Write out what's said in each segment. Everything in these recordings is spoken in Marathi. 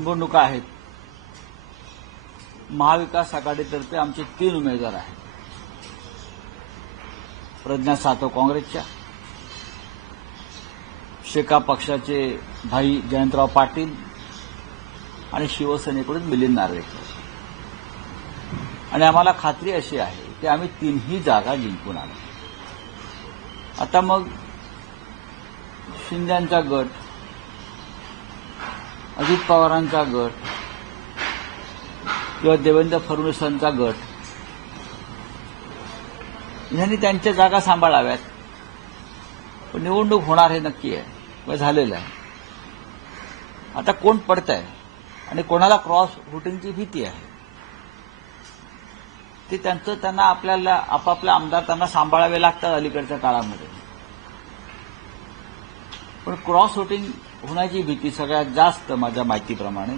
निवडणुका आहेत. महाविकास आघाडीतर्फे आमचे 3 उमेदवार आहेत. प्रज्ञा सातव काँग्रेसच्या, शेका पक्षाचे भाई जयंतराव पाटील आणि शिवसेनेकडून मिलिंद नार्वेकर. आणि आम्हाला खात्री अशी आहे की आम्ही 3ही जागा जिंकून आलो. आता मग शिंदेंचा गट, अजित पवारांचा गट किंवा देवेंद्र फडणवीसांचा गट यांनी त्यांच्या जागा सांभाळाव्यात. पण निवडणूक होणार हे नक्की आहे, व झालेलं आहे. आता कोण पडतंय आणि कोणाला क्रॉस व्होटिंगची भीती आहे ते त्यांना आपल्याला आपापले आमदार त्यांना सांभाळावे लागतात अलीकडच्या काळामध्ये. पण क्रॉस व्होटिंग होण्याची भीती सगळ्यात जास्त माझ्या माहितीप्रमाणे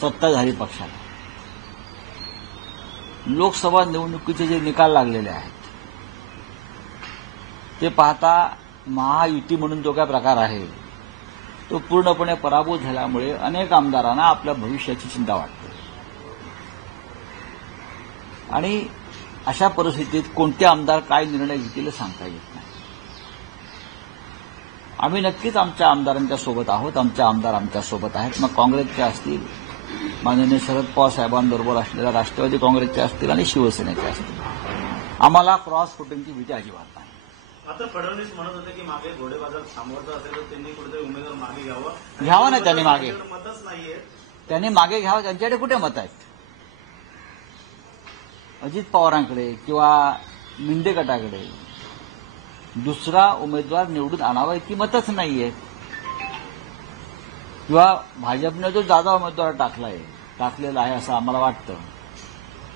सत्ताधारी पक्षाला. लोकसभा निवडणुकीचे जे निकाल लागलेले आहेत ते पाहता महायुती म्हणून जो काय प्रकार आहे तो पूर्णपणे पराभूत झाल्यामुळे अनेक आमदारांना आपल्या भविष्याची चिंता वाटते. आणि अशा परिस्थितीत कोणते आमदार काय निर्णय घेतील सांगता येत नाही. आम्ही नक्कीच आमच्या आमदारांच्या सोबत आहोत. आमचे आमदार आमच्या सोबत आहेत. मग काँग्रेसचे असतील, माननीय शरद पवार साहेबांबरोबर असलेल्या राष्ट्रवादी काँग्रेसचे असतील आणि शिवसेनेचे असतील. आम्हाला क्रॉस व्होटिंगची भीती अजिबात नाही. आता फडणवीस म्हणत होते की मागे घोडेबाजार थांबवायचा असेल तर त्यांनी कुठेतरी उमेदवार मागे घ्यावा ना. त्यांनी मागे मतच नाहीये. त्यांनी मागे घ्यावं. त्यांच्याकडे कुठे मत आहेत? अजित पवारांकडे किंवा मिंदे गटाकडे दुसरा उमेदवार निवडून आणावा इतकी मतच नाहीये. किंवा भाजपने जो जादा उमेदवार टाकलेला आहे असं आम्हाला वाटतं.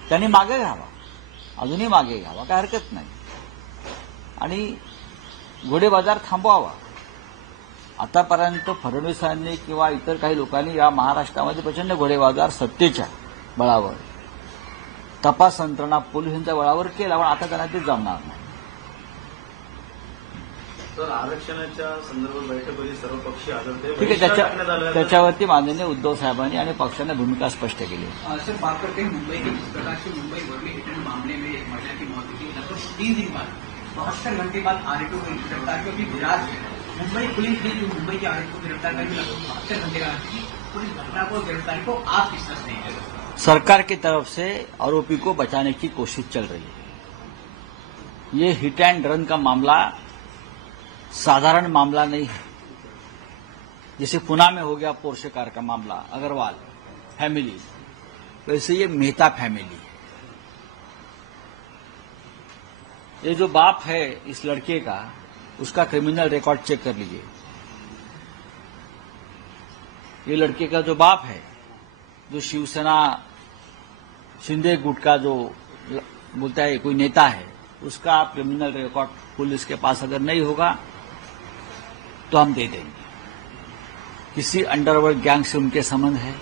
त्यांनी मागे घ्यावा, अजूनही मागे घ्यावा, काय हरकत नाही. आणि घोडेबाजार थांबवावा. आतापर्यंत फडणवीसांनी किंवा इतर काही लोकांनी या महाराष्ट्रामध्ये प्रचंड घोडेबाजार सत्तेच्या बळावर, तपास यंत्रणा पोलिसांच्या बळावर केला, पण आता त्यांना ते जमणार नाही. तर आरक्षणाच्या संदर्भात बैठक होती, सर्वपक्षीय आढळते. ठीक आहे, त्याच्यावरती माननीय उद्धव साहेबांनी आणि पक्षाने भूमिका स्पष्ट केली. सर, बात करते हैं मुंबई के जिस प्रकार से मुंबई वर्ली हिटन मामले में एक महिला की मौत हुई, लगभग 3 दिन बाद 72 घंटे बाद आरोपियों को गिरफ्तार किया. विराज मुंबई पुलिस ने जो मुंबई के आरोपियों को गिरफ्तार करके लगभग 72 घंटे का पुलिस घटना को गिरफ्तारी को आप किस तरह से नहीं कर? सरकार की तरफ से आरोपी को बचाने की कोशिश चल रही है. ये हिट एंड रन का मामला साधारण मामला नहीं है. जैसे पुणे में हो गया पोर्शे कार का मामला, अग्रवाल फैमिली, वैसे ये मेहता फैमिली है. ये जो बाप है इस लड़के का, उसका क्रिमिनल रिकॉर्ड चेक कर लीजिए. ये लड़के का जो बाप है, जो शिवसेना शिंदे गुट का जो बोलता है कोई नेता है, उसका क्रिमिनल रिकॉर्ड पुलिस के पास अगर नहीं होगा तो हम दे देंगे. किसी अंडरवर्ल्ड गैंग से उनके संबंध है,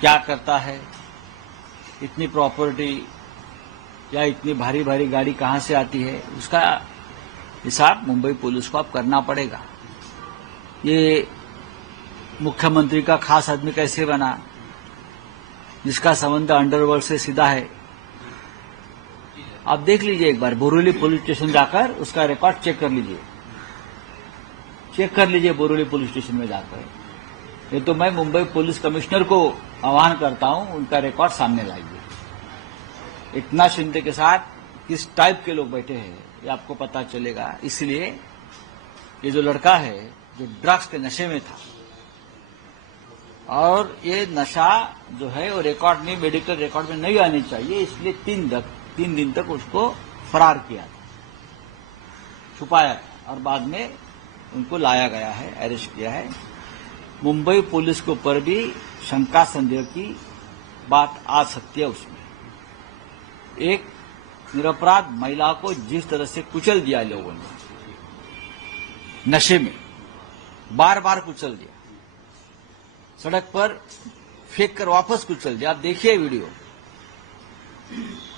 क्या करता है, इतनी प्रॉपर्टी या इतनी भारी भारी गाड़ी कहां से आती है, उसका हिसाब मुंबई पुलिस को अब करना पड़ेगा. ये मुख्यमंत्री का खास आदमी कैसे बना, जिसका संबंध अंडरवर्ल्ड से सीधा है. आप देख लीजिए एक बार, बोरीवली पुलिस स्टेशन जाकर उसका रिकॉर्ड चेक कर लीजिए. बोरीवली पुलिस स्टेशन में जाकर. ये तो मैं मुंबई पुलिस कमिश्नर को आह्वान करता हूं, उनका रिकॉर्ड सामने लाइए. इतना शिंदे के साथ किस टाइप के लोग बैठे हैं ये आपको पता चलेगा. इसलिए ये जो लड़का है जो ड्रग्स के नशे में था, और ये नशा जो है वो रिकॉर्ड में, मेडिकल रिकॉर्ड में नहीं आनी चाहिए, इसलिए 3 दिन तक उसको फरार किया था, छुपाया था, और बाद में उनको लाया गया है, अरेस्ट किया है. मुंबई पुलिस के ऊपर भी शंका संदेह की बात आ सकती है. उसमें एक निरपराध महिला को जिस तरह से कुचल दिया लोगों ने, नशे में बार बार कुचल दिया, सड़क पर फेंक कर वापस कुचल दिया. आप देखिए वीडियो.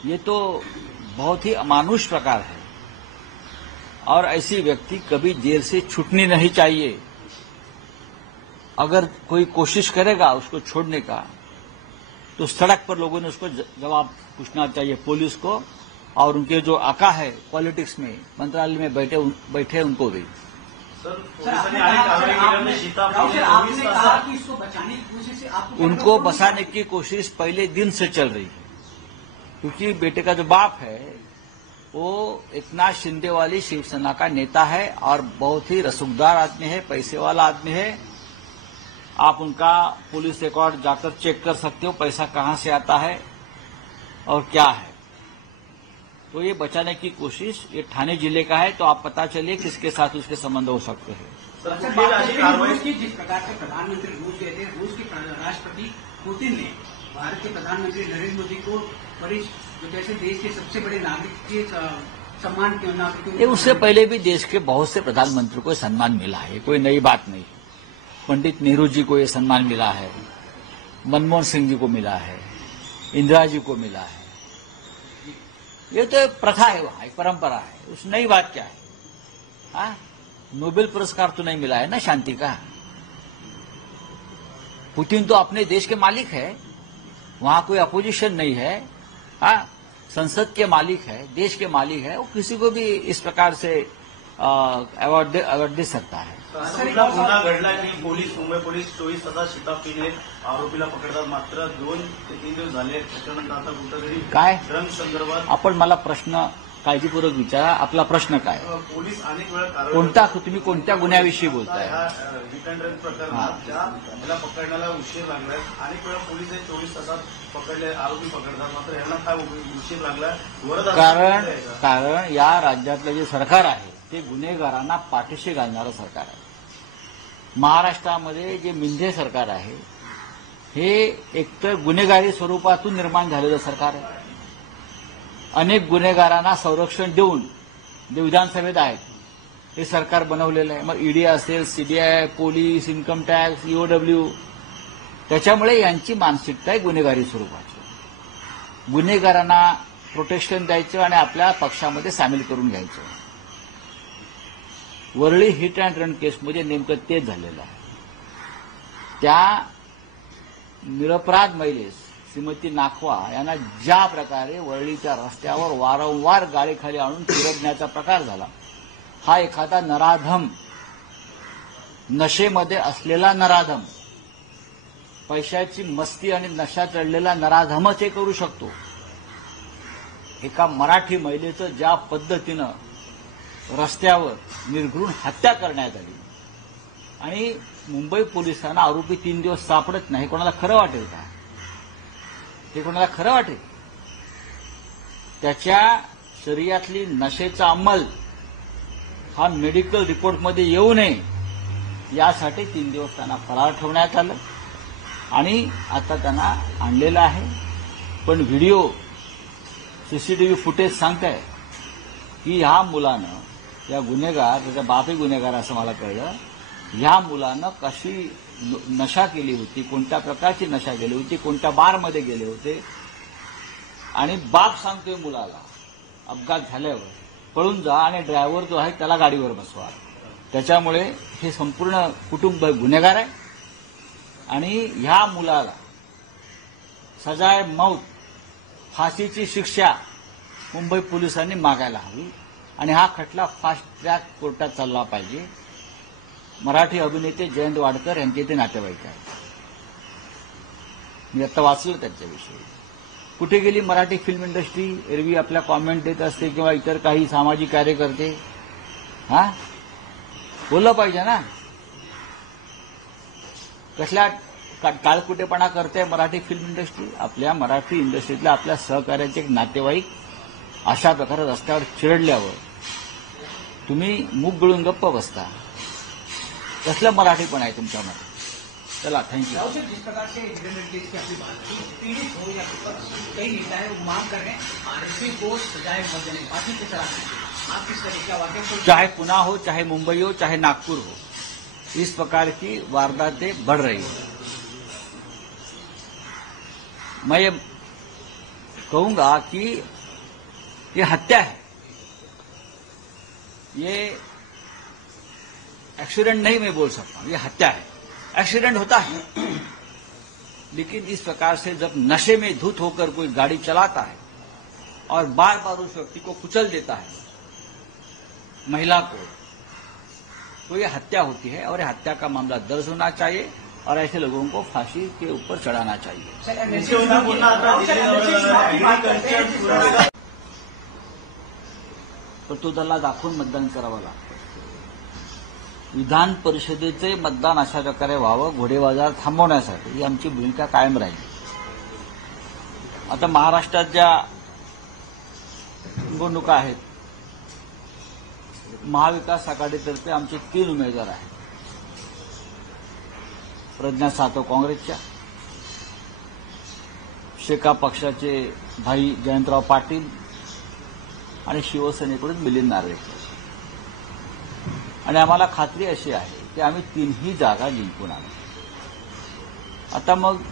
ये तो बहुत ही अमानुष प्रकार है, और ऐसी व्यक्ति कभी जेल से छूटनी नहीं चाहिए. अगर कोई कोशिश करेगा उसको छोड़ने का तो सड़क पर लोगों ने उसको जवाब पूछना चाहिए पुलिस को, और उनके जो आका है पॉलिटिक्स में मंत्रालय में बैठे उनको भी। सर पोलिसांनी आणि कारवाई केल्याने राहुल सर, आपने कहा कि इसको बचाने की कोशिश से आपको उनको बचाने की कोशिश पहले दिन से चल रही है, क्योंकि बेटे का जो बाप है वो एकनाथ शिंदे वाली शिवसेना का नेता है और बहुत ही रसूखदार आदमी है, पैसे वाला आदमी है। आप उनका पुलिस रिकॉर्ड जाकर चेक कर सकते हो, पैसा कहां से आता है और क्या है। तो ये बचाने की कोशिश, ये ठाणे जिले का है, तो आप पता चलिए किसके साथ उसके संबंध हो सकते हैं। सर अच्छा, कुठली बात अशी करें कारवाई रूस की, जिस प्रकार से प्रधानमंत्री रूस गए थे, रूस के राष्ट्रपति पुतिन ने भारत के प्रधानमंत्री नरेंद्र मोदी को बड़ी जैसे देश के सबसे बड़े नागरिक के सम्मान के नागरिकों, उससे पहले भी देश के बहुत से प्रधानमंत्री को सम्मान मिला है, कोई नई बात नहीं। पंडित नेहरू जी को ये सम्मान मिला है, मनमोहन सिंह जी को मिला है, इंदिरा जी को मिला है। ये तो प्रथा है, वहां एक परंपरा है, उस नई बात क्या है। हाँ, नोबेल पुरस्कार तो नहीं मिला है ना शांति का। पुतिन तो अपने देश के मालिक है, वहां कोई अपोजिशन नहीं है। हाँ, संसद के मालिक है, देश के मालिक है, वो किसी को भी इस प्रकार से अवॉर्ड दे सकता है। असा कुठला गुन्हा घडला की मुंबई पोलीस 24 तासात शिताफीने आरोपीला पकडतात, मात्र 2 ते 3 दिवस झाले, त्याच्यानंतर आता कुठेतरी काय ड्रग्ज संदर्भात आपण मला प्रश्न काळजीपूर्वक विचारा, आपला प्रश्न काय, पोलीस अनेक वेळा कारवाई कोणता तुम्ही कोणत्या गुन्ह्याविषयी बोलताय? ह्या हिट अँड रन प्रकरणात ज्याला पकडण्याला उशीर लागलाय, अनेक वेळा पोलीस 24 तासात पकडले आरोपी पकडतात, मात्र यांना काय उशीर लागलाय? कारण या राज्यातलं जे सरकार आहे ते गुन्हेगारांना पाठीशी घालणारं सरकार आहे। महाराष्ट्रामध्ये जे मिंधे सरकार आहे हे एकतर गुन्हेगारी स्वरूपातून निर्माण झालेलं सरकार आहे। अनेक गुन्हेगारांना संरक्षण देऊन जे विधानसभेत आहेत हे सरकार बनवलेलं आहे। मग ईडी असेल, CBI, police, income tax, EOW, त्याच्यामुळे यांची मानसिकता आहे गुन्हेगारी स्वरूपाची। गुन्हेगारांना प्रोटेक्शन द्यायचं आणि आपल्या पक्षामध्ये सामील करून घ्यायचं। वरळी हिट अँड रन केसमध्ये नेमकं तेच झालेलं आहे। त्या निरपराध महिलेस श्रीमती नाखवा यांना ज्या प्रकारे वरळीच्या रस्त्यावर वारंवार गाडीखाली आणून फिरवण्याचा प्रकार झाला, हा एखादा नराधम, नशेमध्ये असलेला नराधम, पैशाची मस्ती आणि नशा चढलेला नराधमच हे करू शकतो। एका मराठी महिलेचं ज्या पद्धतीनं रस्त्यावर निर्घृण हत्या करण्यात आली आणि मुंबई पोलिसांना आरोपी 3 दिवस सापडत नाही, कोणाला खरं वाटेल का? हे कोणाला खरं वाटेल? त्याच्या शरीरातली नशेचा अंमल हा मेडिकल रिपोर्टमध्ये येऊ नये यासाठी 3 दिवस त्यांना फरार ठेवण्यात आलं आणि आता त्यांना आणलेलं आहे। पण व्हिडिओ, सीसीटीव्ही फुटेज सांगताय की ह्या मुलानं, या गुन्हेगार, त्याचा बापही गुन्हेगार असं मला कळलं, ह्या मुलानं कशी नशा केली होती, कोणत्या प्रकारची नशा केली होती, कोणत्या बारमध्ये गेले होते, आणि बाप सांगतोय मुलाला अपघात झाल्यावर पळून जा आणि ड्रायव्हर जो आहे त्याला गाडीवर बसवा। त्याच्यामुळे हे संपूर्ण कुटुंब गुन्हेगार आहे आणि ह्या मुलाला सजाए मौत, फाशीची शिक्षा मुंबई पोलिसांनी मागायला हवी आणि हा खटला फास्ट ट्रॅक कोर्टात चालला पाहिजे। मराठी अभिनेते जयंत वाडकर यांचे ते नातेवाईक आहेत, मी आता वाचलं त्यांच्याविषयी। कुठे गेली मराठी फिल्म इंडस्ट्री? एरवी आपल्या कॉमेंट देत असते किंवा इतर काही सामाजिक कार्यकर्ते, हा बोललं पाहिजे ना। कसल्या टाळकुटेपणा करते मराठी फिल्म इंडस्ट्री? आपल्या मराठी इंडस्ट्रीतल्या आपल्या सहकार्याचे एक नातेवाईक अशा प्रकारे रस्त्यावर चिरडल्यावर तुम्ही मुख गळून गप्प बसता। कसलं मराठीपण आहे तुमच्यामध्ये? चला, थँक्यू। राहुल सर, जिस प्रकार से इंडियन केस की आपने बात की, पीड़ित हो या विपक्ष, कई नेता है वो मांग कर रहे हैं आरोपी को सजाए मत देने, फांसी के चढ़ाने। आप किस तरह क्या वाकई, चाहे पुणे हो, चाहे मुंबई हो, चाहे नागपुर हो, इस प्रकार की वारदातें बढ़ रही है। मैं ये कहूंगा कि ये हत्या है, ये एक्सीडेंट नहीं मैं बोल सकता हूं, ये हत्या है। एक्सीडेंट होता है, लेकिन इस प्रकार से जब नशे में धुत होकर कोई गाड़ी चलाता है और बार बार उस व्यक्ति को कुचल देता है, महिला को, तो ये हत्या होती है और ये हत्या का मामला दर्ज होना चाहिए और ऐसे लोगों को फांसी के ऊपर चढ़ाना चाहिए। प्रतोदरला दाखवून मतदान करावं लागतं। विधान परिषदेचे मतदान अशा प्रकारे व्हावं, घोडेबाजार थांबवण्यासाठी ही आमची भूमिका कायम राहील। आता महाराष्ट्रात ज्या निवडणुका आहेत, महाविकास आघाडीतर्फे आमचे 3 उमेदवार आहेत। प्रज्ञा सातव काँग्रेसच्या, शेका पक्षाचे भाई जयंतराव पाटील आणि शिवसेनेकडून मिलिंद नार्वेकर। आणि आम्हाला खात्री अशी आहे की आम्ही 3ही जागा जिंकून आणू। आता मग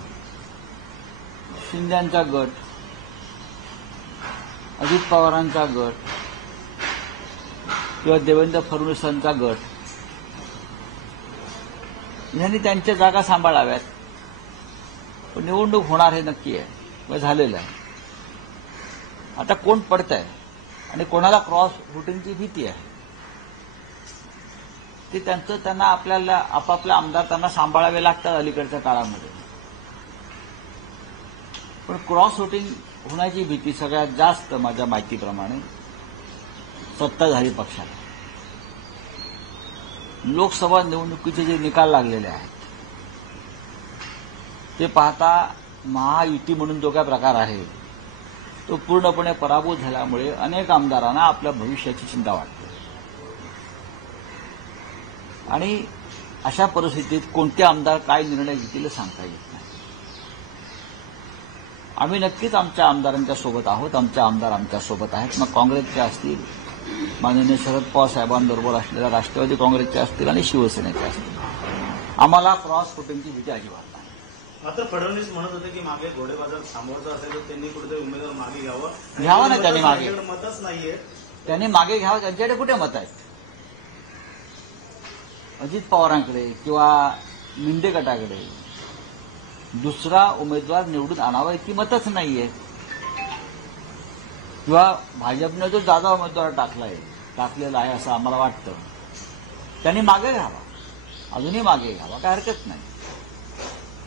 शिंदेंचा गट, अजित पवारांचा गट किंवा देवेंद्र फडणवीसांचा गट यांनी त्यांच्या जागा सांभाळाव्यात। पण निवडणूक होणार हे नक्की आहे, मग झालेलं आहे। आता कोण पडतंय आणि कोणाला क्रॉस व्होटिंगची भीती आहे ते त्यांना आपल्याला आपापल्या आमदार त्यांना सांभाळावे लागतात अलीकडच्या काळामध्ये। पण क्रॉस व्होटिंग होण्याची भीती सगळ्यात जास्त माझ्या माहितीप्रमाणे सत्ताधारी पक्षाला। लोकसभा निवडणुकीचे जे निकाल लागलेले आहेत ते पाहता महायुती म्हणून जो काय प्रकार आहे तो पूर्णपणे पराभूत झाल्यामुळे अनेक आमदारांना आपल्या भविष्याची चिंता वाटते। आणि अशा परिस्थितीत कोणते आमदार काय निर्णय घेतील सांगता येत नाही। आम्ही नक्कीच आमच्या आमदारांच्या सोबत आहोत, आमचे आमदार आमच्या सोबत आहेत। मग काँग्रेसचे असतील, माननीय शरद पवार साहेबांबरोबर असलेल्या राष्ट्रवादी काँग्रेसचे असतील आणि शिवसेनेचे असतील, आम्हाला क्रॉस वोटिंगची भीती अजिबात नाही। मात्र फडणवीस म्हणत होते की मागे घोडेबाजार थांबवायचा असेल तर त्यांनी कुठेतरी उमेदवार मागे घ्यावं। घ्यावा ना त्यांनी मागे, मतच नाहीये, त्यांनी मागे घ्यावं। त्यांच्याकडे कुठे मत आहेत? अजित पवारांकडे किंवा मिंदे गटाकडे दुसरा उमेदवार निवडून आणावा इतकी मतच नाहीये। किंवा भाजपने जो जादा उमेदवार टाकलेला आहे असं आम्हाला वाटतं, त्यांनी मागे घ्यावा, अजूनही मागे घ्यावा, काय हरकत नाही।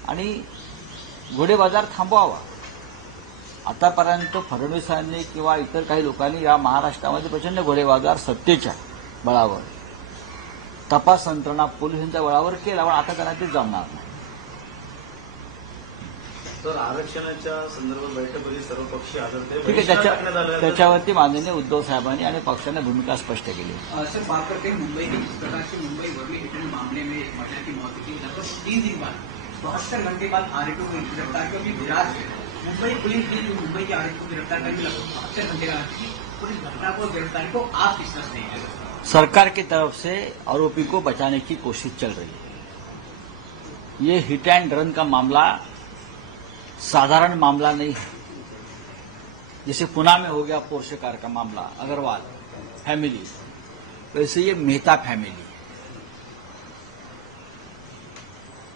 आणि घोडेबाजार थांबवावा। आतापर्यंत फडणवीसांनी किंवा इतर काही लोकांनी या महाराष्ट्रामध्ये प्रचंड घोडेबाजार सत्तेच्या बळावर, तपास यंत्रणा पोलिसांच्या बळावर केला, पण आता त्यांना ते जमणार नाही। तर आरक्षणाच्या संदर्भात बैठक होती, सर्वपक्षीय हजर ठीक आहे, त्याच्यावरती माननीय उद्धव साहेबांनी आणि पक्षाने भूमिका स्पष्ट केली। सर, बात करते हैं मुंबई की, जिस प्रकार से मुंबई वर्ली हिटन मामले में एक महिला की मौत हुई, लगभग 3 दिन बाद 72 घंटे बाद आरोपी को गिरफ्तार किया। अभी विराज मुंबई पुलिस ने जो मुंबई के आरोपी को गिरफ्तार करके लगभग 72 घंटे का पुलिस घटना को गिरफ्तारी को आप किस तरह से देख रहे हैं? सरकार की तरफ से आरोपी को बचाने की कोशिश चल रही है। ये हिट एंड रन का मामला साधारण मामला नहीं है। जैसे पुणे में हो गया पोर्शे कार का मामला, अग्रवाल फैमिली, वैसे ये मेहता फैमिली।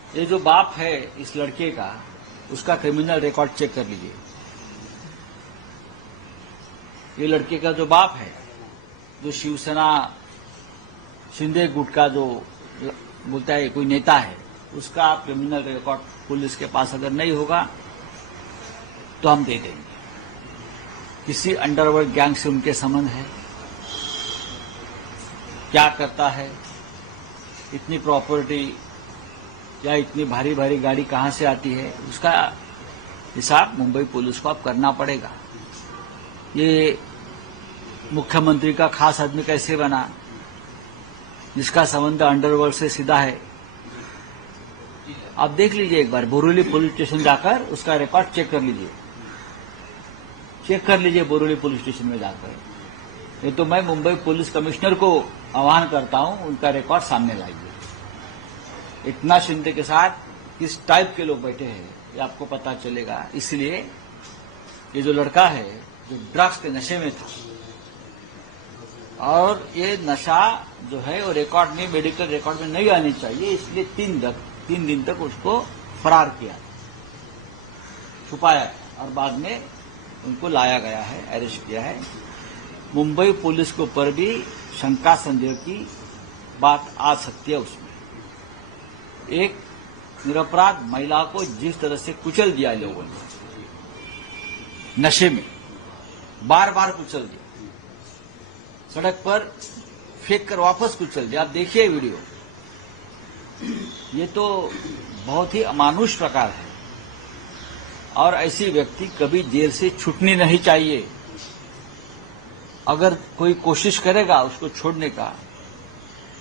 ये जो बाप है इस लड़के का, उसका क्रिमिनल रिकॉर्ड चेक कर लीजिए। ये लड़के का जो बाप है, जो शिवसेना शिंदे गुट का जो बोलता है कोई नेता है, उसका क्रिमिनल रिकॉर्ड पुलिस के पास अगर नहीं होगा तो हम दे देंगे। किसी अंडरवर्ल्ड गैंग से उनके संबंध है, क्या करता है, इतनी प्रॉपर्टी या इतनी भारी भारी गाड़ी कहां से आती है, उसका हिसाब मुंबई पुलिस को अब करना पड़ेगा। ये मुख्यमंत्री का खास आदमी कैसे बना, जिसका संबंध अंडरवर्ल्ड से सीधा है। आप देख लीजिए एक बार, बोरीवली पुलिस स्टेशन जाकर उसका रिकॉर्ड चेक कर लीजिए, बोरीवली पुलिस स्टेशन में जाकर। ये तो मैं मुंबई पुलिस कमिश्नर को आह्वान करता हूं, उनका रिकॉर्ड सामने लाइए। एकनाथ शिंदे के साथ किस टाइप के लोग बैठे हैं ये आपको पता चलेगा। इसलिए ये जो लड़का है जो ड्रग्स के नशे में था, और ये नशा जो है वो रिकॉर्ड में, मेडिकल रिकॉर्ड में नहीं आनी चाहिए, इसलिए 3 दिन तक उसको फरार किया, छुपाया और बाद में उनको लाया गया है, अरेस्ट किया है। मुंबई पुलिस के ऊपर भी शंका संदेह की बात आ सकती है। उसमें एक निरपराध महिला को जिस तरह से कुचल दिया लोगों ने, नशे में बार बार कुचल दिया, सड़क पर फेंक कर वापस कुचल दिया। आप देखिए वीडियो, ये तो बहुत ही अमानुष प्रकार है और ऐसी व्यक्ति कभी जेल से छूटनी नहीं चाहिए। अगर कोई कोशिश करेगा उसको छोड़ने का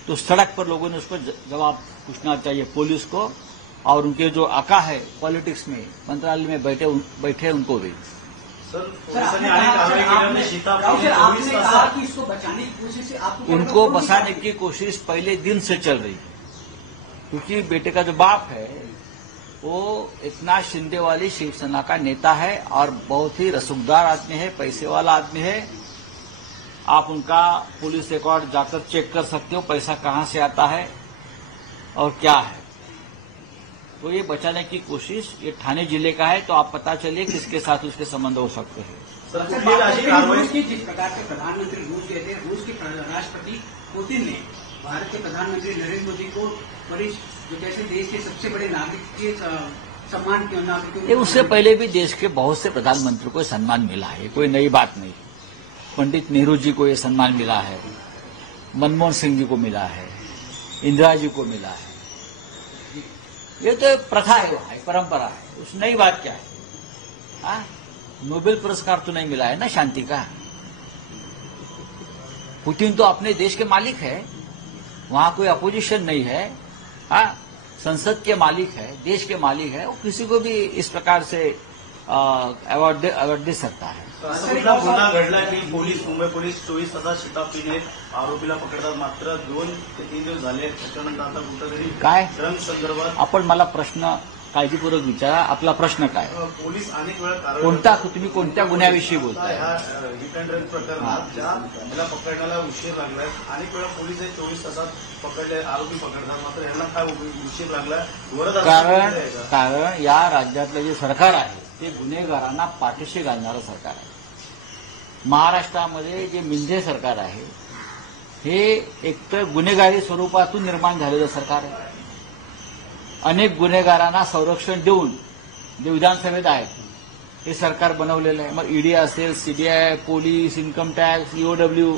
तो सड़क पर लोगों ने उसको जवाब पूछना चाहिए, पुलिस को और उनके जो आका है पॉलिटिक्स में, मंत्रालय में बैठे उनको भी। उनको बचाने की कोशिश पहले दिन से चल रही है, क्योंकि बेटे का जो बाप है वो इतना शिंदे वाली शिवसेना का नेता है और बहुत ही रसूखदार आदमी है, पैसे वाला आदमी है। आप उनका पुलिस रिकॉर्ड जाकर चेक कर सकते हो, पैसा कहां से आता है और क्या है। तो ये बचाने की कोशिश ये ठाणे जिले का है, तो आप पता चलिए किसके साथ उसके संबंध हो सकते हैं। रूस की जिस प्रकार से प्रधानमंत्री रूस गए थे, रूस के राष्ट्रपति पुतिन ने भारत के प्रधानमंत्री नरेंद्र मोदी को जो जैसे देश के सबसे बड़े नागरिक के सम्मान के नागरिक, उससे पहले भी देश के बहुत से प्रधानमंत्री को सम्मान मिला है, कोई नई बात नहीं। पंडित नेहरू जी को ये सम्मान मिला है, मनमोहन सिंह जी को मिला है, इंदिरा जी को मिला है। ये तो प्रथा है, परंपरा है, उस नई बात क्या है। नोबेल पुरस्कार तो नहीं मिला है ना शांति का। पुतिन तो अपने देश के मालिक है, वहां कोई अपोजिशन नहीं है। संसद के मालिक है, देश के मालिक है, वो किसी को भी इस प्रकार से अवॉर्ड दे सकता है। गुन्हा घडला की मुंबई पोलीस 24 तासात शिताफीने आरोपीला पकडतात, मात्र 2 ते 3 दिवस झाले। त्याच्यानंतर आता कुठेतरी काय ड्रग्ज संदर्भात आपण मला प्रश्न काळजीपूर्वक विचारा, आपला प्रश्न काय? पोलीस अनेक वेळा कोणता, तुम्ही कोणत्या गुन्ह्याविषयी बोलताय? हिट अँड रन प्रकरणात ज्याला पकडण्याला उशीर लागलाय, अनेक वेळा पोलीस 24 तासात पकडले आरोपी पकडतात, मात्र यांना काय उशीर लागलाय? कारण या राज्यातलं जे सरकार आहे ते गुन्हेगारांना पाठीशी घालणारं सरकार आहे। महाराष्ट्रामध्ये जे मिंजे सरकार आहे हे एकतर गुन्हेगारी स्वरूपातून निर्माण झालेलं सरकार आहे। अनेक गुन्हेगारांना संरक्षण देऊन जे विधानसभेत आहेत हे सरकार बनवलेलं आहे। मग ईडी असेल, CBI, police, income tax, EOW,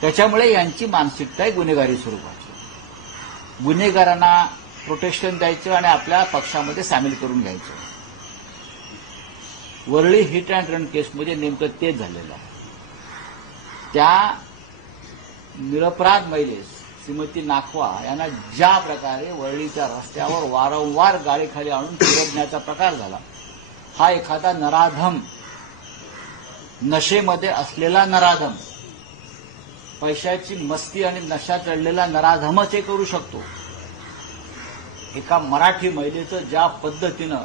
त्याच्यामुळे यांची मानसिकता आहे गुन्हेगारी स्वरूपाची। गुन्हेगारांना प्रोटेक्शन द्यायचं आणि आपल्या पक्षामध्ये सामील करून घ्यायचं। वरळी हिट अँड रन केसमध्ये नेमकं तेच झालेलं आहे। त्या निरपराध महिलेस श्रीमती नाखवा यांना ज्या प्रकारे वरळीच्या रस्त्यावर वारंवार गाडीखाली आणून फिरवण्याचा प्रकार झाला, हा एखादा नराधम, नशेमध्ये असलेला नराधम, पैशाची मस्ती आणि नशा चढलेला नराधमच हे करू शकतो। एका मराठी महिलेचं ज्या पद्धतीनं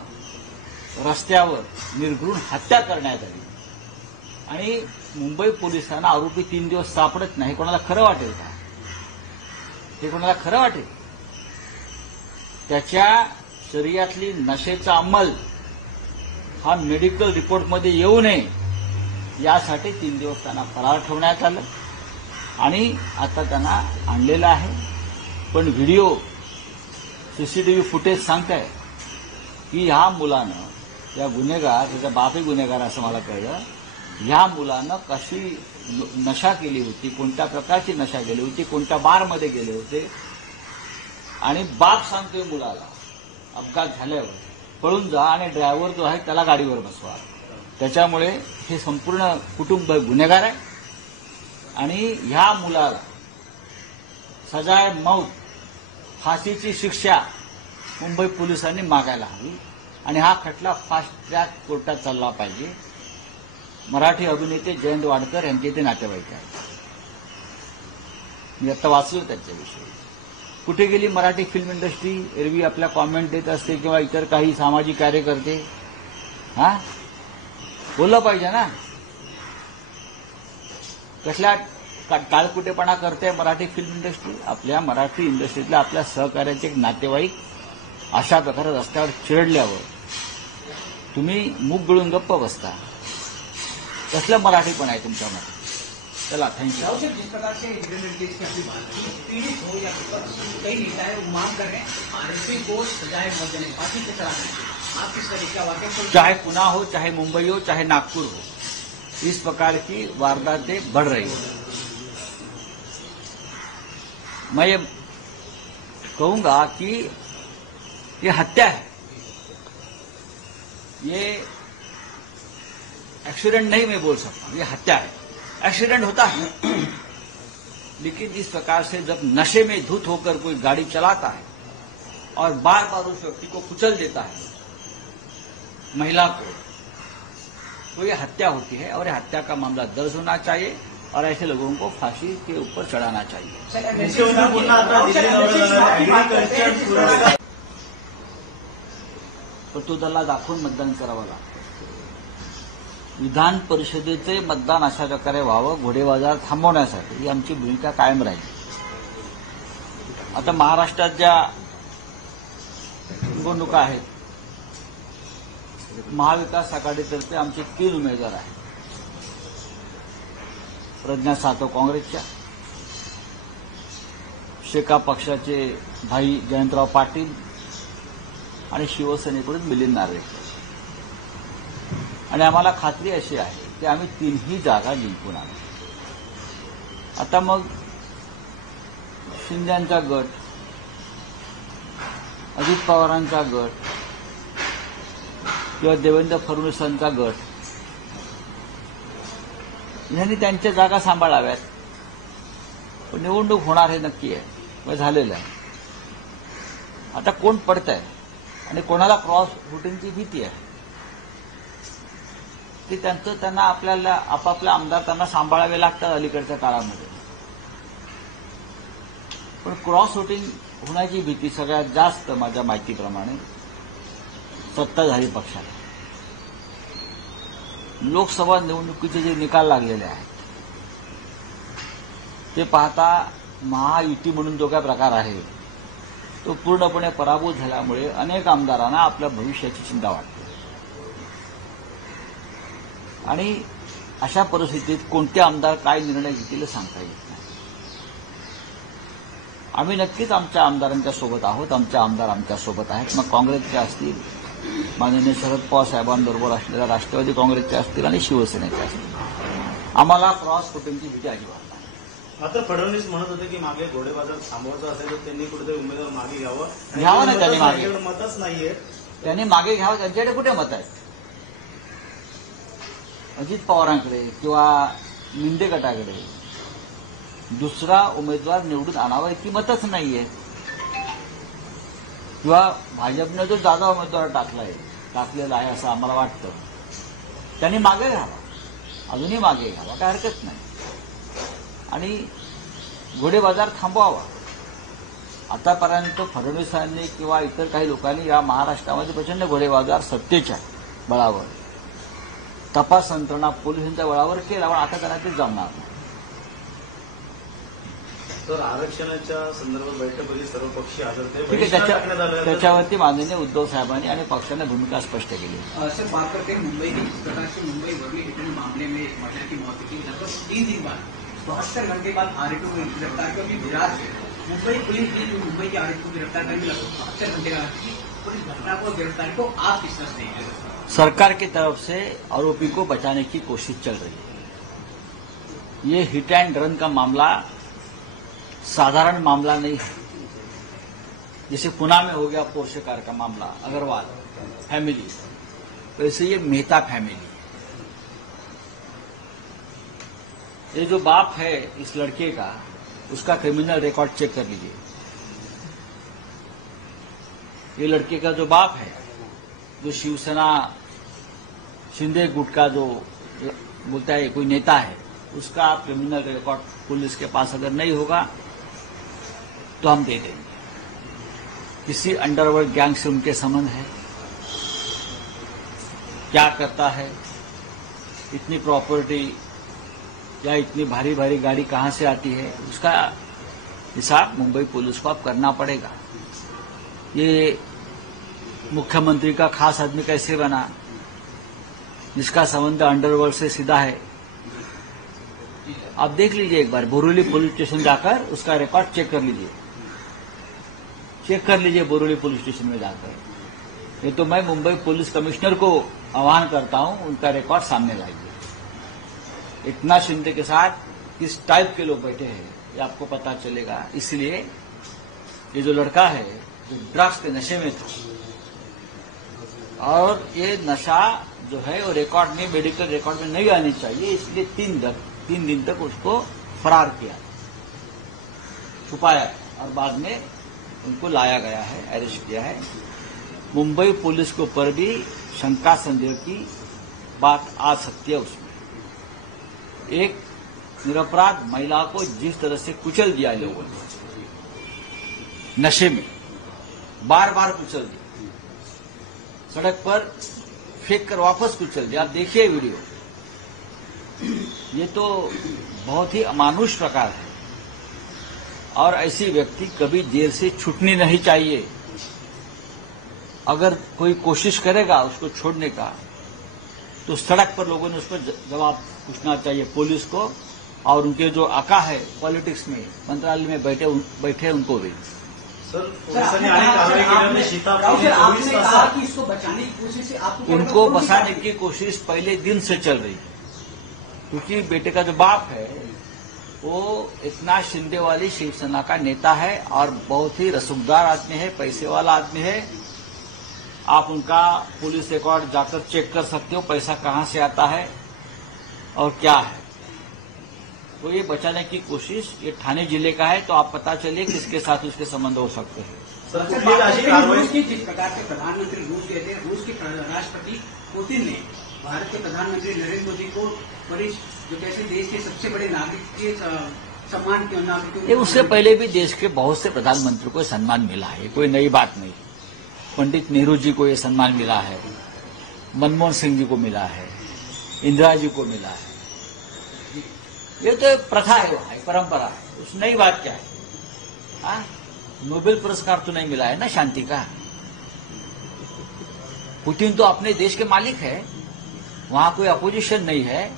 रस्त्यावर निर्घृण हत्या करण्यात आली आणि मुंबई पोलिसांना आरोपी 3 दिवस सापडत नाही, कोणाला खरं वाटेल का? हे कोणाला खरं वाटेल? त्याच्या शरीरातली नशेचा अंमल हा मेडिकल रिपोर्टमध्ये येऊ नये यासाठी 3 दिवस त्यांना फरार ठेवण्यात आलं आणि आता त्यांना आणलेलं आहे। पण व्हिडिओ, सीसीटीव्ही फुटेज सांगताय की ह्या मुलानं, या गुन्हेगार, त्याचा बापही गुन्हेगार असं मला कळलं, ह्या मुलानं कशी नशा केली होती, कोणत्या प्रकारची नशा केली होती, कोणत्या बारमध्ये गेले होते आणि बाप सांगतोय मुलाला अपघात झाल्यावर पळून जा आणि ड्रायव्हर जो आहे त्याला गाडीवर बसवा। त्याच्यामुळे हे संपूर्ण कुटुंब गुन्हेगार आहे आणि ह्या मुलाला सजाए मौत, फाशीची शिक्षा मुंबई पोलिसांनी मागायला हवी आणि हा खटला फास्ट ट्रॅक कोर्टात चालला पाहिजे। मराठी अभिनेते जयंत वाडकर यांचे ते नातेवाईक आहेत, मी आता वाचलं त्यांच्याविषयी। कुठे गेली मराठी फिल्म इंडस्ट्री? एरवी आपल्या कॉमेंट देत असते किंवा इतर काही सामाजिक कार्यकर्ते, बोललं पाहिजे ना। कसल्या टाळकुटेपणा करते मराठी फिल्म इंडस्ट्री? आपल्या मराठी इंडस्ट्रीतल्या आपल्या सहकार्याचे एक नातेवाईक अशा प्रकारे रस्त्यावर चिरडल्यावर तुम्ही मूग गिळून गप्प बसता. कसलं मराठीपण आहे तुमच्यामध्ये? चला, थँक्यू. राव साहब, जिस प्रकार से इंटरनेट केस की आपने बात की, पीड़ित हो या कई नेता है वो मांग कर रहे हैं आरोपी को सजाए मत देने, फांसी पे चढ़ा दें. आप किस तरह क्या वाकई चाहे पुणे हो, चाहे मुंबई हो, चाहे नागपुर हो, इस प्रकार की वारदातें बढ़ रही हैं. मैं ये कहूंगा कि ये हत्या है, ये एक्सीडेंट नहीं मैं बोल सकता, ये हत्या है. एक्सीडेंट होता है, लेकिन इस प्रकार से जब नशे में धुत होकर कोई गाड़ी चलाता है और बार बार उस व्यक्ति को कुचल देता है, महिला को, तो ये हत्या होती है और ये हत्या का मामला दर्ज होना चाहिए और ऐसे लोगों को फांसी के ऊपर चढ़ाना चाहिए. मुख्यमंत्री पुन्हा आता दिल्ली दौऱ्याला जाणार आहे. ऍग्रीकल्चर पुरस्कार प्रतोदला दाखवून मतदान करावं लागतं. विधान परिषदेचे मतदान अशा प्रकारे व्हावं, घोडेबाजार थांबवण्यासाठी ही आमची भूमिका कायम राहील. आता महाराष्ट्रात ज्या निवडणुका आहेत, महाविकास आघाडीतर्फे आमचे 3 उमेदवार आहेत. प्रज्ञा सातव काँग्रेसच्या, शेका पक्षाचे भाई जयंतराव पाटील आणि शिवसेनेकडून मिलिंद नार्वेकर. आणि आम्हाला खात्री अशी आहे की आम्ही 3ही जागा जिंकून आणू. आता मग शिंदेंचा गट, अजित पवारांचा गट किंवा देवेंद्र फडणवीसांचा गट यांनी त्यांच्या जागा सांभाळाव्यात. पण निवडणूक होणार हे नक्की आहे, मग झालेलं आहे. आता कोण पडतंय आणि कोणाला क्रॉस व्होटिंगची भीती आहे की त्यांना आपल्याला आपापले आमदार त्यांना सांभाळावे लागतात अलीकडच्या काळामध्ये. पण क्रॉस व्होटिंग होण्याची भीती सगळ्यात जास्त माझ्या माहितीप्रमाणे सत्ताधारी पक्षाला. लोकसभा निवडणुकीचे जे निकाल लागलेले आहेत ते पाहता महायुती म्हणून जो काय प्रकार आहे तो पूर्णपणे पराभूत झाल्यामुळे अनेक आमदारांना आपल्या भविष्याची चिंता वाटते. आणि अशा परिस्थितीत कोणते आमदार काय निर्णय घेतील सांगता येत नाही. आम्ही नक्कीच आमच्या आमदारांच्या सोबत आहोत, आमचे आमदार आमच्या सोबत आहेत. मग काँग्रेसचे असतील, माननीय शरद पवार साहेबांबरोबर असलेल्या राष्ट्रवादी काँग्रेसचे असतील आणि शिवसेनेचे असतील. आम्हाला क्रॉस व्होटिंगची भीती अजिबात नाही. मात्र फडणवीस म्हणत होते की मागे घोडेबाजार थांबवायचा असेल तर त्यांनी कुठेतरी उमेदवार मागे घ्यावं. घ्यावं ना त्यांनी मागे. मतच नाहीये. त्यांनी मागे घ्यावं. त्यांच्याकडे कुठे मत आहेत? अजित पवारांकडे किंवा मिंदे गटाकडे दुसरा उमेदवार निवडून आणावा इतकी मतच नाहीये. किंवा भाजपने जो जादा उमेदवार टाकलेला आहे असं आम्हाला वाटतं, त्यांनी मागे घ्यावा, अजूनही मागे घ्यावा, काय हरकत नाही. आणि घोडेबाजार थांबवावा. आतापर्यंत फडणवीसांनी किंवा इतर काही लोकांनी या महाराष्ट्रामध्ये प्रचंड घोडेबाजार सत्तेच्या बळावर, तपास यंत्रणा पोलिसांच्या बळावर केला, पण आता त्यांना ते जमणार नाही. तर आरक्षणाच्या संदर्भात बैठक होती, सर्व पक्षी हजर होते. ठीक आहे, त्याच्यावरती माननीय उद्धव साहेबांनी आणि पक्षाने भूमिका स्पष्ट केली. सर, बात करते हैं मुंबई की. जिस प्रकार से मुंबई वर्ली हिटन मामले में एक महिला की मौत हुई, लगभग 3 दिन बाद 72 घंटे बाद आरोपी को गिरफ्तार किया. अभी विराट मुंबई पुलिस ने जो मुंबई के आरोपी को गिरफ्तार करके लगभग 72 घंटे का पुलिस घटना को गिरफ्तारी को आप किस तरह से देखेंगे? सरकार की तरफ से आरोपी को बचाने की कोशिश चल रही है. ये हिट एंड रन का मामला साधारण मामला नहीं है. जैसे पुणे में हो गया पोर्शे कार का मामला, अग्रवाल फैमिली, वैसे ये मेहता फैमिली. ये जो बाप है इस लड़के का, उसका क्रिमिनल रिकॉर्ड चेक कर लीजिए. ये लड़के का जो बाप है, जो शिवसेना शिंदे गुट का जो बोलता है कोई नेता है, उसका क्रिमिनल रिकॉर्ड पुलिस के पास अगर नहीं होगा तो हम दे देंगे. किसी अंडरवर्ल्ड गैंग से उनके संबंध है, क्या करता है, इतनी प्रॉपर्टी या इतनी भारी भारी गाड़ी कहां से आती है, उसका हिसाब मुंबई पुलिस को अब करना पड़ेगा. ये मुख्यमंत्री का खास आदमी कैसे बना, जिसका संबंध अंडरवर्ल्ड से सीधा है। आप देख लीजिए एक बार, बोरीवली पुलिस स्टेशन जाकर उसका रिकॉर्ड चेक कर लीजिए बोरीवली पुलिस स्टेशन में जाकर। ये तो मैं मुंबई पुलिस कमिश्नर को आह्वान करता हूं, उनका रिकॉर्ड सामने लाइए। एकनाथ शिंदे के साथ किस टाइप के लोग बैठे हैं ये आपको पता चलेगा। इसलिए ये जो लड़का है जो ड्रग्स के नशे में था, और ये नशा जो है वो रिकॉर्ड में, मेडिकल रिकॉर्ड में नहीं आनी चाहिए, इसलिए 3 दिन तक उसको फरार किया, छुपाया और बाद में उनको लाया गया है, अरेस्ट किया है। मुंबई पुलिस के ऊपर भी शंका संदेह की बात आ सकती है। उसमें एक निरपराध महिला को जिस तरह से कुचल दिया लोगों ने, नशे में बार बार कुचल दिया, सड़क पर फेंक कर वापस कुचल दिया। आप देखिए वीडियो, ये तो बहुत ही अमानुष प्रकार है, और ऐसी व्यक्ति कभी जेल से छूटनी नहीं चाहिए। अगर कोई कोशिश करेगा उसको छोड़ने का, तो सड़क पर लोगों ने उस पर जवाब पूछना चाहिए पुलिस को, और उनके जो आका है पॉलिटिक्स में, मंत्रालय में बैठे उनको भी। उनको बचाने की कोशिश पहले दिन से चल रही है, क्योंकि बेटे का जो बाप है वो एकनाथ शिंदे वाली शिवसेना का नेता है और बहुत ही रसूखदार आदमी है, पैसे वाला आदमी है। आप उनका पुलिस रिकॉर्ड जाकर चेक कर सकते हो, पैसा कहां से आता है और क्या है। तो ये बचाने की कोशिश, ये ठाणे जिले का है, तो आप पता चलिए किसके साथ उसके संबंध हो सकते हैं। रूस की जिस प्रकार से प्रधानमंत्री रूस गए थे, रूस के राष्ट्रपति पुतिन ने भारत के प्रधानमंत्री नरेंद्र मोदी को वरिष्ठ जो कैसे देश के सबसे बड़े नागरिक के सम्मान के नागरिकों, उससे पहले भी देश के बहुत से प्रधानमंत्री को सम्मान मिला है, कोई नई बात नहीं। पंडित नेहरू जी को ये सम्मान मिला है, मनमोहन सिंह जी को मिला है, इंदिरा जी को मिला है। ये तो एक प्रथा है, परंपरा है, उस नई बात क्या है। नोबेल पुरस्कार तो नहीं मिला है ना शांति का। पुतिन तो अपने देश के मालिक है, वहां कोई अपोजिशन नहीं है।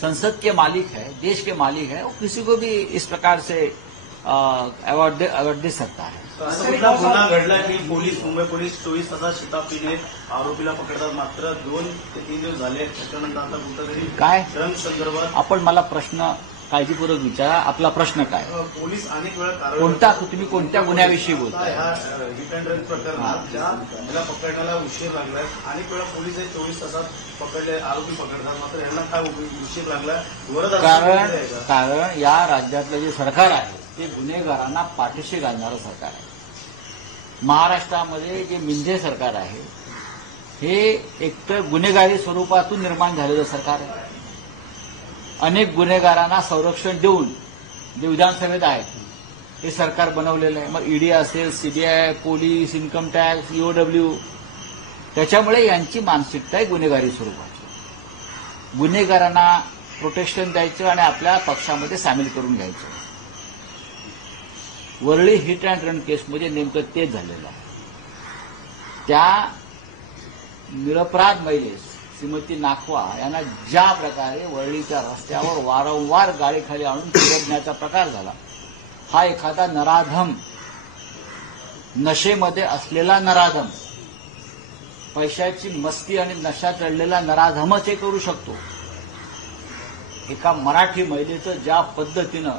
संसद के मालिक है, देश के मालिक है, वो किसी को भी इस प्रकार से अवॉर्ड दे सकता है। गुन्हा घडला की मुंबई पोलीस 24 तासात शिताफीने आरोपीला पकडतात, मात्र 2 ते 3 दिवस झाले, त्याच्यानंतर आता कुठेतरी काय श्रम संदर्भात आपण मला प्रश्न काळजीपूर्वक विचारा, आपला प्रश्न काय? पोलीस अनेक वेळा कोणता, तुम्ही कोणत्या गुन्ह्याविषयी बोलताय? हिट अँड रन प्रकरणात ज्याला पकडण्याला उशीर लागलाय, अनेक वेळा पोलीस 24 तासात पकडले आरोपी पकडतात, मात्र यांना काय उशीर लागलाय? कारण या राज्यातलं जे सरकार आहे ते गुन्हेगारांना पाठीशी घालणारं सरकार आहे। महाराष्ट्रामध्ये जे मिंजे सरकार आहे हे एकतर गुन्हेगारी स्वरूपातून निर्माण झालेलं सरकार आहे। अनेक गुन्हेगारांना संरक्षण देऊन जे विधानसभेत आहेत हे सरकार बनवलेलं आहे। मग ईडी असेल, CBI, police, income tax, EOW, त्याच्यामुळे यांची मानसिकता आहे गुन्हेगारी स्वरूपाची। गुन्हेगारांना प्रोटेक्शन द्यायचं आणि आपल्या पक्षामध्ये सामील करून घ्यायचं। वरळी हिट अँड रन केसमध्ये नेमकं तेच झालेलं आहे। त्या निरपराध महिलेस श्रीमती नाखवा यांना ज्या प्रकारे वरळीच्या रस्त्यावर वारंवार गाडीखाली आणून फिरवण्याचा प्रकार झाला, हा एखादा नराधम, नशेमध्ये असलेला नराधम, पैशाची मस्ती आणि नशा चढलेला नराधमच हे करू शकतो। एका मराठी महिलेचं ज्या पद्धतीनं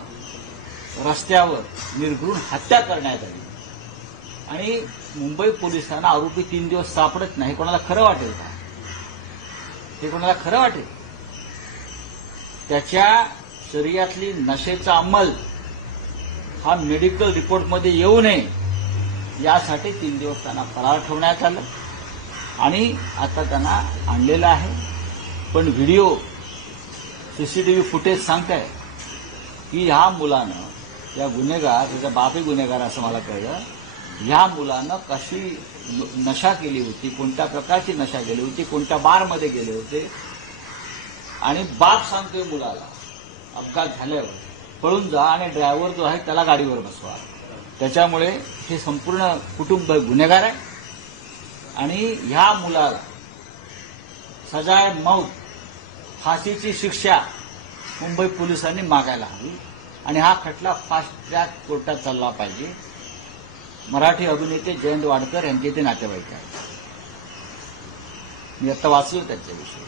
रस्त्यावर निर्घृण हत्या करण्यात आली आणि मुंबई पोलिसांना आरोपी 3 दिवस सापडत नाही, कोणाला खरं वाटेल का? हे कोणाला खरं वाटेल? त्याच्या शरीरातली नशेचा अंमल हा मेडिकल रिपोर्टमध्ये येऊ नये यासाठी 3 दिवस त्यांना फरार ठेवण्यात आलं आणि आता त्यांना आणलेलं आहे। पण व्हिडिओ, सीसीटीव्ही फुटेज सांगताय की ह्या मुलानं, या गुन्हेगार, त्याचा बापही गुन्हेगार असं मला कळलं, ह्या मुलानं कशी नशा केली होती, कोणत्या प्रकारची नशा केली होती, कोणत्या बारमध्ये गेले होते, आणि बाप सांगतोय मुलाला अपघात झाल्यावर पळून जा आणि ड्रायव्हर जो आहे त्याला गाडीवर बसवा। त्याच्यामुळे हे संपूर्ण कुटुंब गुन्हेगार आहे आणि ह्या मुलाला सजाए मौत, फाशीची शिक्षा मुंबई पोलिसांनी मागायला हवी आणि हा खटला फास्ट ट्रॅक कोर्टात चालला पाहिजे. मराठी अभिनेते जयंत वाडकर यांचे ते नातेवाईक आहेत. मी आता वाचलं त्यांच्याविषयी.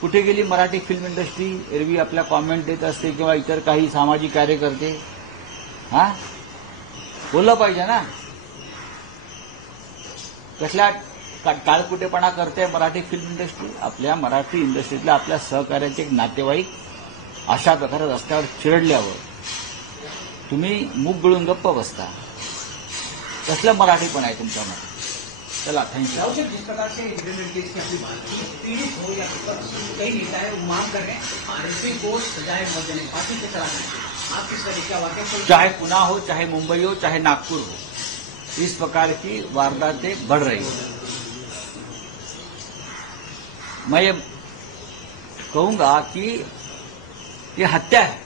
कुठे गेली मराठी फिल्म इंडस्ट्री? एरवी आपल्या कॉमेंट देत असते किंवा इतर काही सामाजिक कार्यकर्ते. हा, बोललं पाहिजे ना. कसल्या टाळकुटेपणा करते मराठी फिल्म इंडस्ट्री? आपल्या मराठी इंडस्ट्रीतल्या आपल्या सहकार्याचे एक नातेवाईक अशा प्रकारे रस्त्यावर चिरडल्यावर तुम्ही मूग गळून गप्प बसता. कसलं मराठीपण आहे तुमच्यामध्ये? चला, थँक्यू. राहुल साहब, जिस प्रकार से इंटरनेट केस की आपने बात की, पीड़ित हो या कई नेता है वो मांग कर रहे हैं आरोपी को सजाए मौत देने, फांसी से चढ़ा देने. आप किस तरह क्या वाकई चाहे पुणे हो, चाहे मुंबई हो, चाहे नागपुर हो, इस प्रकार की वारदातें बढ़ रही हैं. मैं ये कहूंगा कि ये हत्या है.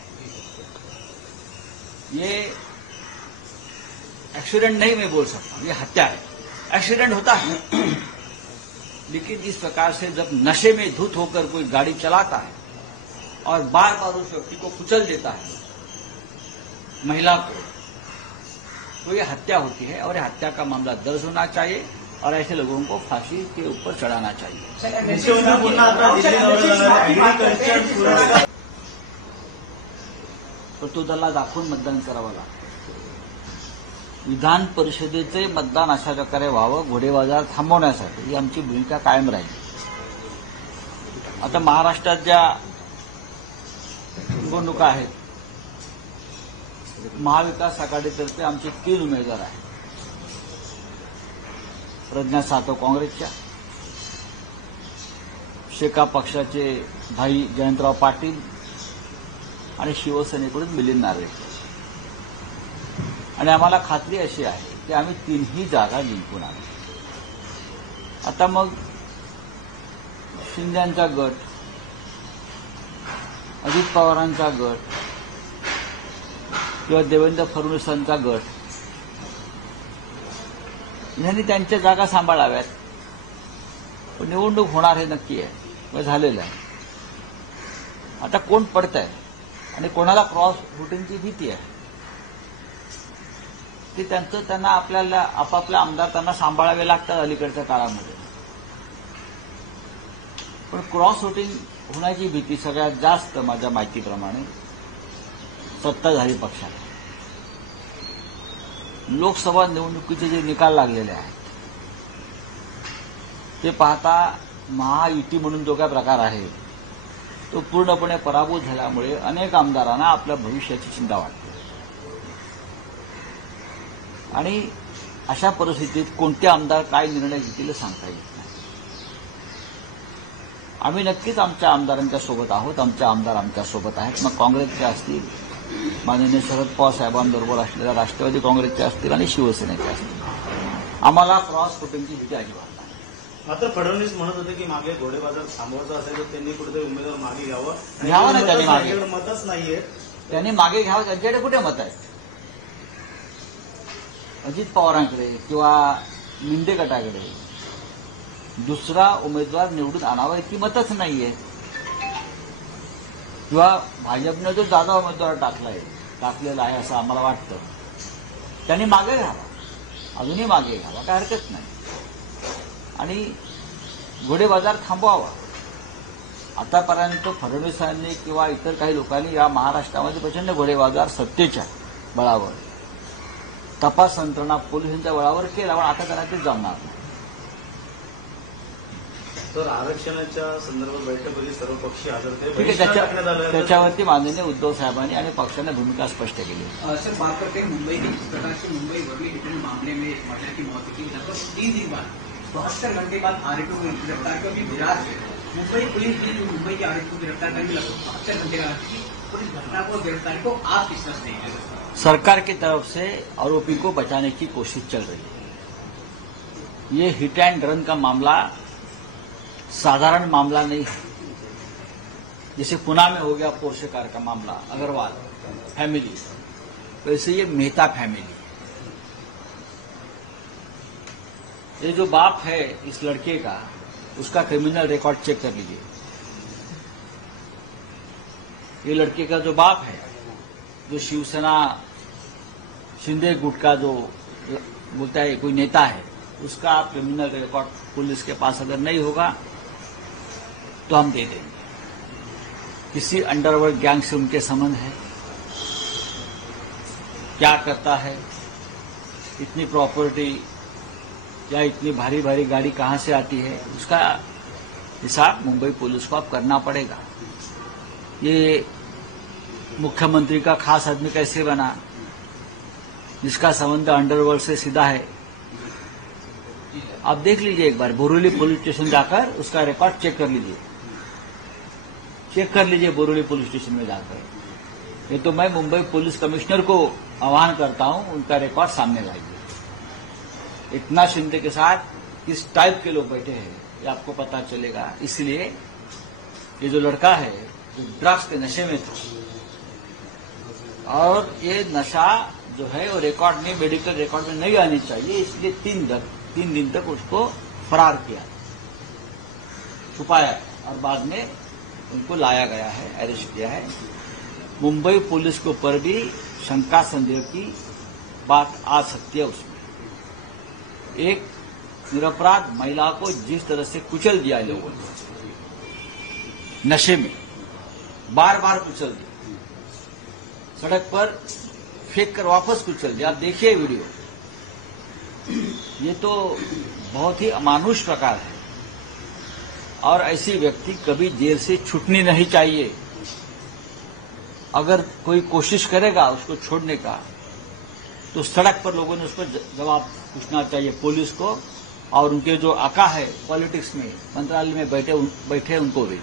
ये एक्सीडेंट नहीं मैं बोल सकता, ये हत्या है. एक्सीडेंट होता है, लेकिन इस प्रकार से जब नशे में धुत होकर कोई गाड़ी चलाता है और बार बार उस व्यक्ति को कुचल देता है, महिला को, तो ये हत्या होती है और ये हत्या का मामला दर्ज होना चाहिए और ऐसे लोगों को फांसी के ऊपर चढ़ाना चाहिए. मुख्यमंत्री पुन्हा आता दिल्ली दौरा जाणार आहे. प्रतोदला दाखवून मतदान करावं लागतं. विधान परिषदेचे मतदान अशा प्रकारे व्हावं, घोडेबाजार थांबवण्यासाठी ही आमची भूमिका कायम राहील. आता महाराष्ट्रात ज्या निवडणुका आहेत, महाविकास आघाडीतर्फे आमचे 3 उमेदवार आहेत. प्रज्ञा सातव काँग्रेसच्या, शेका पक्षाचे भाई जयंतराव पाटील आणि शिवसेनेकडून मिलिंद नार्वेकर. आणि आम्हाला खात्री अशी आहे की आम्ही 3ही जागा जिंकून आणू. आता मग शिंदेंचा गट, अजित पवारांचा गट किंवा देवेंद्र फडणवीसांचा गट यांनी त्यांच्या जागा सांभाळाव्यात. पण निवडणूक होणार हे नक्की आहे, मग झालेलं आहे. आता कोण पडतंय आणि कोणाला क्रॉस व्होटिंगची भीती आहे ते त्यांना आपल्याला आपापल्या आमदार त्यांना सांभाळावे लागतात अलीकडच्या काळामध्ये. पण क्रॉस व्होटिंग होण्याची भीती सगळ्यात जास्त माझ्या माहितीप्रमाणे सत्ताधारी पक्षाला. लोकसभा निवडणुकीचे जे निकाल लागलेले आहेत ते पाहता महायुती म्हणून जो काय प्रकार आहे तो पूर्णपणे पराभूत झाल्यामुळे अनेक आमदारांना आपल्या भविष्याची चिंता वाटते. आणि अशा परिस्थितीत कोणते आमदार काय निर्णय घेतील सांगता येत नाही. आम्ही नक्कीच आमच्या आमदारांच्या सोबत आहोत. आमचे आमदार आमच्या सोबत आहेत. मग काँग्रेसचे असतील, माननीय शरद पवार साहेबांबरोबर असलेल्या राष्ट्रवादी काँग्रेसचे असतील आणि शिवसेनेचे असतील. आम्हाला क्रॉस व्होटिंगची भीती अजिबात नाही. मात्र फडणवीस म्हणत होते की मागे घोडेबाजार थांबवायचा असेल तर त्यांनी कुठेतरी उमेदवार मागे घ्यावं. घ्यावं ना त्यांनी मागे. मतच नाहीये. त्यांनी मागे घ्यावं. त्यांच्याकडे कुठे मत आहे? अजित पवारांकडे किंवा मिंदे गटाकडे दुसरा उमेदवार निवडून आणावा इतकी मतच नाहीये. किंवा भाजपने जो जादा उमेदवार टाकलेला आहे असं आम्हाला वाटतं, त्यांनी मागे घ्यावा, अजूनही मागे घ्यावा, काय हरकत नाही. आणि घोडेबाजार थांबवावा. आतापर्यंत फडणवीसांनी किंवा इतर काही लोकांनी या महाराष्ट्रामध्ये प्रचंड घोडेबाजार सत्तेच्या बळावर, तपास यंत्रणा पोलिसांच्या बळावर केला, पण आता त्यांना ते जमणार नाही. तर आरक्षणाच्या संदर्भात बैठक होती, सर्व पक्षी हजर होते. ठीक आहे, त्याच्यावरती माननीय उद्धव साहेबांनी आणि पक्षाने भूमिका स्पष्ट केली. सर, बात करते हैं मुंबई की. जिस प्रकार से मुंबई वर्ली हिटन मामले में एक महिला की मौत हुई, लगभग 3 दिन बाद 72 घंटे बाद आरोपी को गिरफ्तार किया. अभी विराट मुंबई पुलिस ने जो मुंबई के आरोपी को गिरफ्तार करने लगभग 72 घंटे बाद की पुलिस घटना को गिरफ्तारी को आप किस तरह से देखेंगे? सरकार की तरफ से आरोपी को बचाने की कोशिश चल रही है. ये हिट एंड रन का मामला साधारण मामला नहीं है. जैसे पुणे में हो गया पोर्शे कार का मामला, अग्रवाल फैमिली, वैसे ये मेहता फैमिली. ये जो बाप है इस लड़के का, उसका क्रिमिनल रिकॉर्ड चेक कर लीजिए। ये लड़के का जो बाप है, जो शिवसेना शिंदे गुट का जो बोलता है कोई नेता है, उसका क्रिमिनल रिकॉर्ड पुलिस के पास अगर नहीं होगा तो हम दे देंगे। किसी अंडरवर्ल्ड गैंग से उनके संबंध है, क्या करता है, इतनी प्रॉपर्टी या इतनी भारी भारी गाड़ी कहां से आती है, उसका हिसाब मुंबई पुलिस को अब करना पड़ेगा। ये मुख्यमंत्री का खास आदमी कैसे बना, जिसका संबंध अंडरवर्ल्ड से सीधा है। आप देख लीजिए एक बार, बोरीवली पुलिस स्टेशन जाकर उसका रिकॉर्ड चेक कर लीजिए, बोरीवली पुलिस स्टेशन में जाकर। ये तो मैं मुंबई पुलिस कमिश्नर को आह्वान करता हूं, उनका रिकॉर्ड सामने लाइए। इतना शिंदे के साथ किस टाइप के लोग बैठे हैं ये आपको पता चलेगा। इसलिए ये जो लड़का है जो ड्रग्स के नशे में था, और ये नशा जो है वो रिकॉर्ड में, मेडिकल रिकॉर्ड में नहीं आनी चाहिए, इसलिए 3 दिन तक उसको फरार किया, छुपाया और बाद में उनको लाया गया है, अरेस्ट किया है। मुंबई पुलिस के ऊपर भी शंका संदेह की बात आ सकती है। उसमें एक निरपराध महिला को जिस तरह से कुचल दिया लोगों ने, नशे में बार बार कुचल दिया, सड़क पर फेंक कर वापस कुचल दिया। आप देखिए वीडियो, ये तो बहुत ही अमानुष प्रकार है, और ऐसी व्यक्ति कभी जेल से छूटनी नहीं चाहिए। अगर कोई कोशिश करेगा उसको छोड़ने का, तो सड़क पर लोगों ने उसको जवाब पूछना चाहिए, पुलिस को, और उनके जो आका है पॉलिटिक्स में, मंत्रालय में बैठे उनको भी।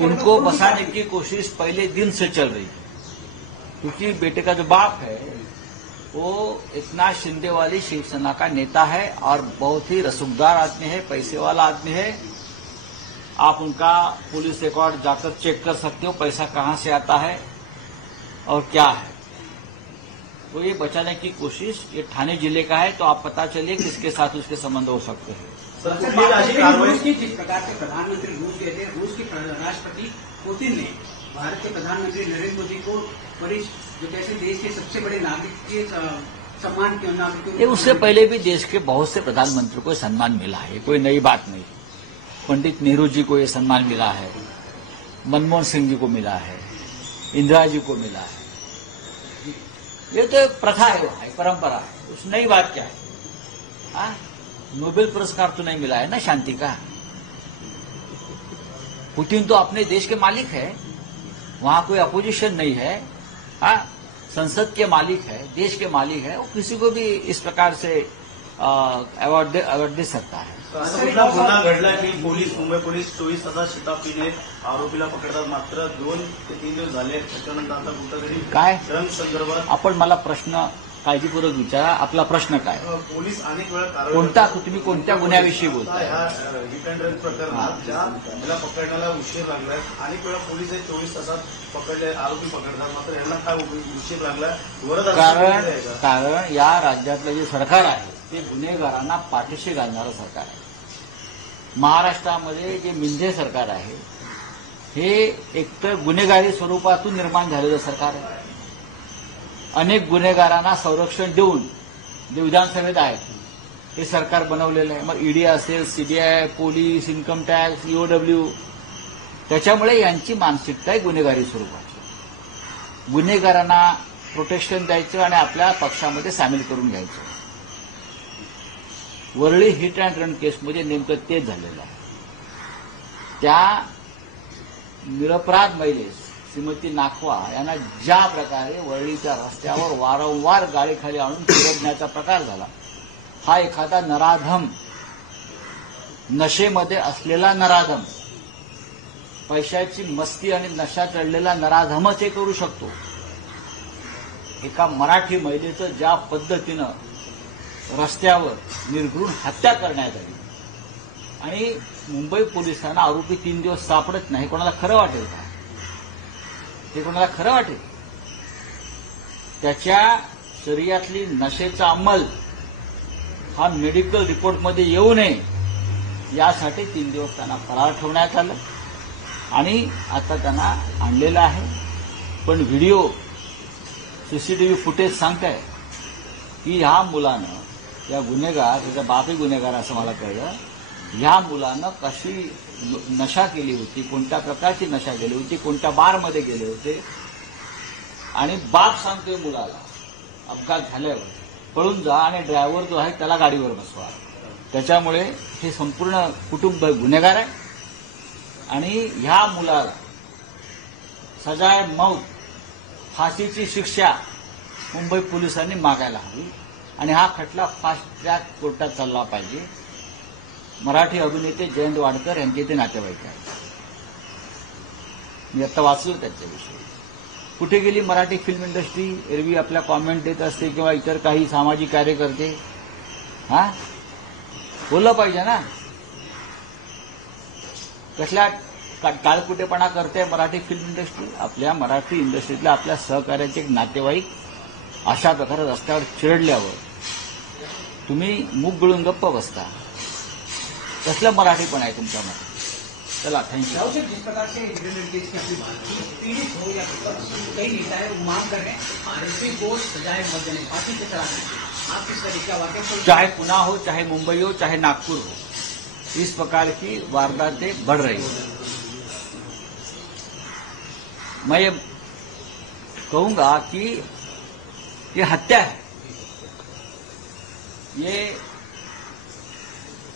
उनको बचाने की कोशिश पहले दिन से चल रही है, क्योंकि बेटे का जो बाप है वो इतना शिंदे वाली शिवसेना का नेता है और बहुत ही रसूखदार आदमी है, पैसे वाला आदमी है। आप उनका पुलिस रिकॉर्ड जाकर चेक कर सकते हो, पैसा कहां से आता है और क्या है। तो ये बचाने की कोशिश, ये ठाणे जिले का है, तो आप पता चलिए किसके साथ उसके संबंध हो सकते हैं। रूस की जिस प्रकार से प्रधानमंत्री रूस गए थे, रूस के राष्ट्रपति पुतिन ने भारत के प्रधानमंत्री नरेंद्र मोदी को वरिष्ठ जो कैसे देश के सबसे बड़े नागरिक के सम्मान के नागरिकों, उससे पहले भी देश के बहुत से प्रधानमंत्री को सम्मान मिला है, कोई नई बात नहीं। पंडित नेहरू जी को ये सम्मान मिला है, मनमोहन सिंह जी को मिला है, इंदिरा जी को मिला है। ये तो एक प्रथा है, परंपरा है, उस नई बात क्या है। नोबेल पुरस्कार तो नहीं मिला है ना शांति का। पुतिन तो अपने देश के मालिक है, वहां कोई अपोजिशन नहीं है। संसद के मालिक है, देश के मालिक है, वो किसी को भी इस प्रकार से अवॉर्ड दे सकता है। गुन्हा घडला की मुंबई पोलीस 24 तासात शिताफीने आरोपीला पकडतात, मात्र 2 ते 3 दिवस झाले, त्याच्यानंतर आता कुठेतरी काय ड्रग्ज संदर्भात आपण मला प्रश्न काळजीपूर्वक विचारा, आपला प्रश्न काय, पोलीस अनेक वेळा कोणता, तुम्ही कोणत्या गुन्ह्याविषयी बोलताय? हिट अँड रन प्रकरणात ज्याला पकडण्याला उशीर लागलाय, अनेक वेळा पोलीस 24 तासात पकडले आरोपी पकडतात, मात्र यांना काय उशीर लागलाय? कारण या राज्यातलं जे सरकार आहे ते गुन्हेगारांना पाठीशी घालणारं सरकार आहे। महाराष्ट्रामध्ये जे मिंजे सरकार आहे हे एकतर गुन्हेगारी स्वरूपातून निर्माण झालेलं सरकार आहे। अनेक गुन्हेगारांना संरक्षण देऊन जे विधानसभेत आहेत हे सरकार बनवलेलं आहे। मग ईडी असेल, CBI, police, income tax, EOW, त्याच्यामुळे यांची मानसिकता आहे गुन्हेगारी स्वरूपाची। गुन्हेगारांना प्रोटेक्शन द्यायचं आणि आपल्या पक्षामध्ये सामील करून घ्यायचं। वरळी हिट अँड रन केसमध्ये नेमकं तेच झालेलं आहे। त्या निरपराध महिलेस श्रीमती नाखवा यांना ज्या प्रकारे वरळीच्या रस्त्यावर वारंवार गाडीखाली आणून फिरवण्याचा प्रकार झाला, हा एखादा नराधम, नशेमध्ये असलेला नराधम, पैशाची मस्ती आणि नशा चढलेला नराधमच हे करू शकतो। एका मराठी महिलेचं ज्या पद्धतीनं रस्त्यावर निर्घृण हत्या करण्यात आली आणि मुंबई पोलिसांना आरोपी 3 दिवस सापडत नाही, कोणाला खरं वाटेल का? हे कोणाला खरं वाटेल? त्याच्या शरीरातली नशेचा अंमल हा मेडिकल रिपोर्टमध्ये येऊ नये यासाठी 3 दिवस त्यांना फरार ठेवण्यात आलं आणि आता त्यांना आणलेलं आहे. पण व्हिडिओ सीसीटीव्ही फुटेज सांगताय की ह्या मुलानं, या गुन्हेगार, त्याचा बापही गुन्हेगार असं मला कळलं, ह्या मुलानं कशी नशा केली होती, कोणत्या प्रकारची नशा केली होती, कोणत्या बारमध्ये गेले होते. आणि बाप सांगतोय मुलाला अपघात झाल्यावर पळून जा आणि ड्रायव्हर जो आहे त्याला गाडीवर बसवा. त्याच्यामुळे हे संपूर्ण कुटुंब गुन्हेगार आहे आणि ह्या मुलाला सजाए मौत, फाशीची शिक्षा मुंबई पोलिसांनी मागायला हवी आणि हा खटला फास्ट ट्रॅक कोर्टात चालला पाहिजे. मराठी अभिनेते जयंत वाडकर यांचे ते नातेवाईक आहेत. मी आता वाचलं त्याच्याविषयी. कुठे गेली मराठी फिल्म इंडस्ट्री? एरवी आपल्या कॉमेंट देत असते किंवा इतर काही सामाजिक कार्यकर्ते. हा, बोललं पाहिजे ना. कसल्या टाळकुटेपणा करते मराठी फिल्म इंडस्ट्री? आपल्या मराठी इंडस्ट्रीतल्या आपल्या सहकार्याचे एक नातेवाईक अशा प्रकारे रस्त्यावर चिरडल्यावर तुम्ही मूग गिळून गप्प बसता. कसलं मराठीपण आहे तुमच्यामध्ये? चला, थँक्यू. जिस प्रकार से इंडियन केस की अपनी बात की, पीड़ित हो या कई नेता है वो मांग कर रहे हैं आरोपी को सजाए मत देने, फांसी से चढ़ा दें. आप किस तरीके का वाक्य? चाहे पुणे हो, चाहे मुंबई हो, चाहे नागपुर हो, इस प्रकार की वारदातें बढ़ रही हैं. मैं ये कहूंगा कि ये हत्या है, ये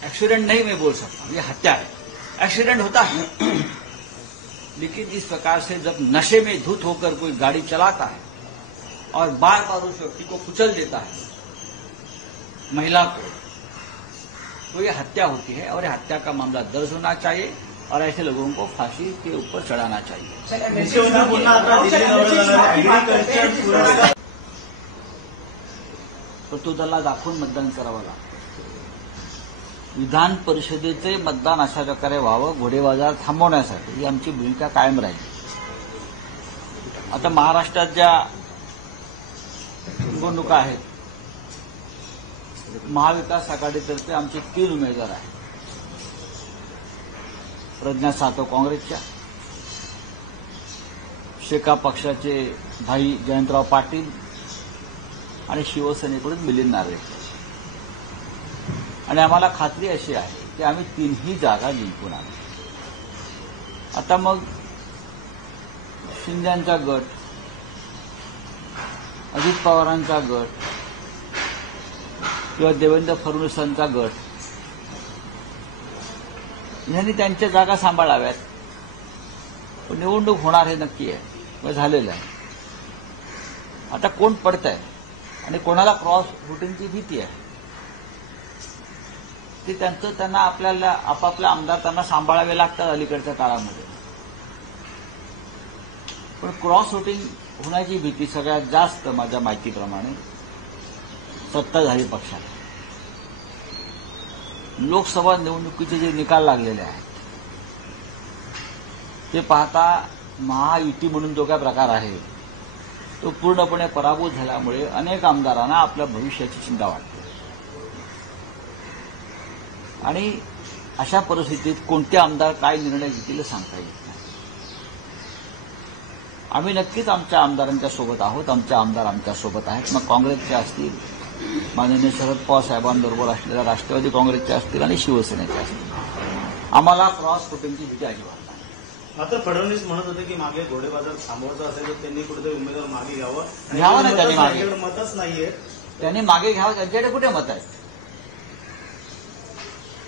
एक्सीडेंट नहीं मैं बोल सकता, ये हत्या है. एक्सीडेंट होता है लेकिन इस प्रकार से जब नशे में धुत होकर कोई गाड़ी चलाता है और बार बार उस व्यक्ति को कुचल देता है, महिला को, तो ये हत्या होती है और ये हत्या का मामला दर्ज होना चाहिए और ऐसे लोगों को फांसी के ऊपर चढ़ाना चाहिए. मुख्यमंत्री पुन्हा आता दिल्ली दौरा जाणार आहे. प्रतोदला दाखवून मतदान करावं लागतं. विधान परिषदेचे मतदान अशा प्रकारे व्हावं, घोडेबाजार थांबवण्यासाठी ही आमची भूमिका कायम राहील. आता महाराष्ट्रात ज्या निवडणुका आहेत, महाविकास आघाडीतर्फे आमचे 3 उमेदवार आहेत. प्रज्ञा सातव काँग्रेसच्या, शेका पक्षाचे भाई जयंतराव पाटील आणि शिवसेनेकडून मिलिंद नार्वेकर. आणि आम्हाला खात्री अशी आहे की आम्ही 3ही जागा जिंकून आणू. आता मग शिंदेंचा गट, अजित पवारांचा गट किंवा देवेंद्र फडणवीसांचा गट यांनी त्यांच्या जागा सांभाळाव्यात. पण निवडणूक होणार हे नक्की आहे, मग झालेलं आहे. आता कोण पडतंय आणि कोणाला क्रॉस वोटिंगची भीती आहे ते त्यांना आपल्याला आपापल्या आमदार त्यांना सांभाळावे लागतात अलीकडच्या काळामध्ये. पण क्रॉस वोटिंग होण्याची भीती सगळ्यात जास्त माझ्या माहितीप्रमाणे सत्ताधारी पक्षाला. लोकसभा निवडणुकीचे जे निकाल लागलेले आहेत ते पाहता महायुती म्हणून जो काय प्रकार आहे तो पूर्णपणे पराभूत झाल्यामुळे अनेक आमदारांना आपल्या भविष्याची चिंता वाटते. आणि अशा परिस्थितीत कोणते आमदार काय निर्णय घेतील सांगता येत नाही. आम्ही नक्कीच आमच्या आमदारांच्या सोबत आहोत, आमचे आमदार आमच्या सोबत आहेत. मग काँग्रेसचे असतील, माननीय शरद पवार साहेबांबरोबर असलेल्या राष्ट्रवादी काँग्रेसचे असतील आणि शिवसेनेचे असतील. आम्हाला क्रॉस वोटिंगची भीती अजिबात नाही. मात्र फडणवीस म्हणत होते की मागे घोडेबाजार थांबवायचा असेल तर त्यांनी कुठेतरी उमेदवार मागे घ्यावं. घ्यावं ना त्यांनी मागे. मतच नाहीये. त्यांनी मागे घ्यावं. त्यांच्याकडे कुठे मत आहेत?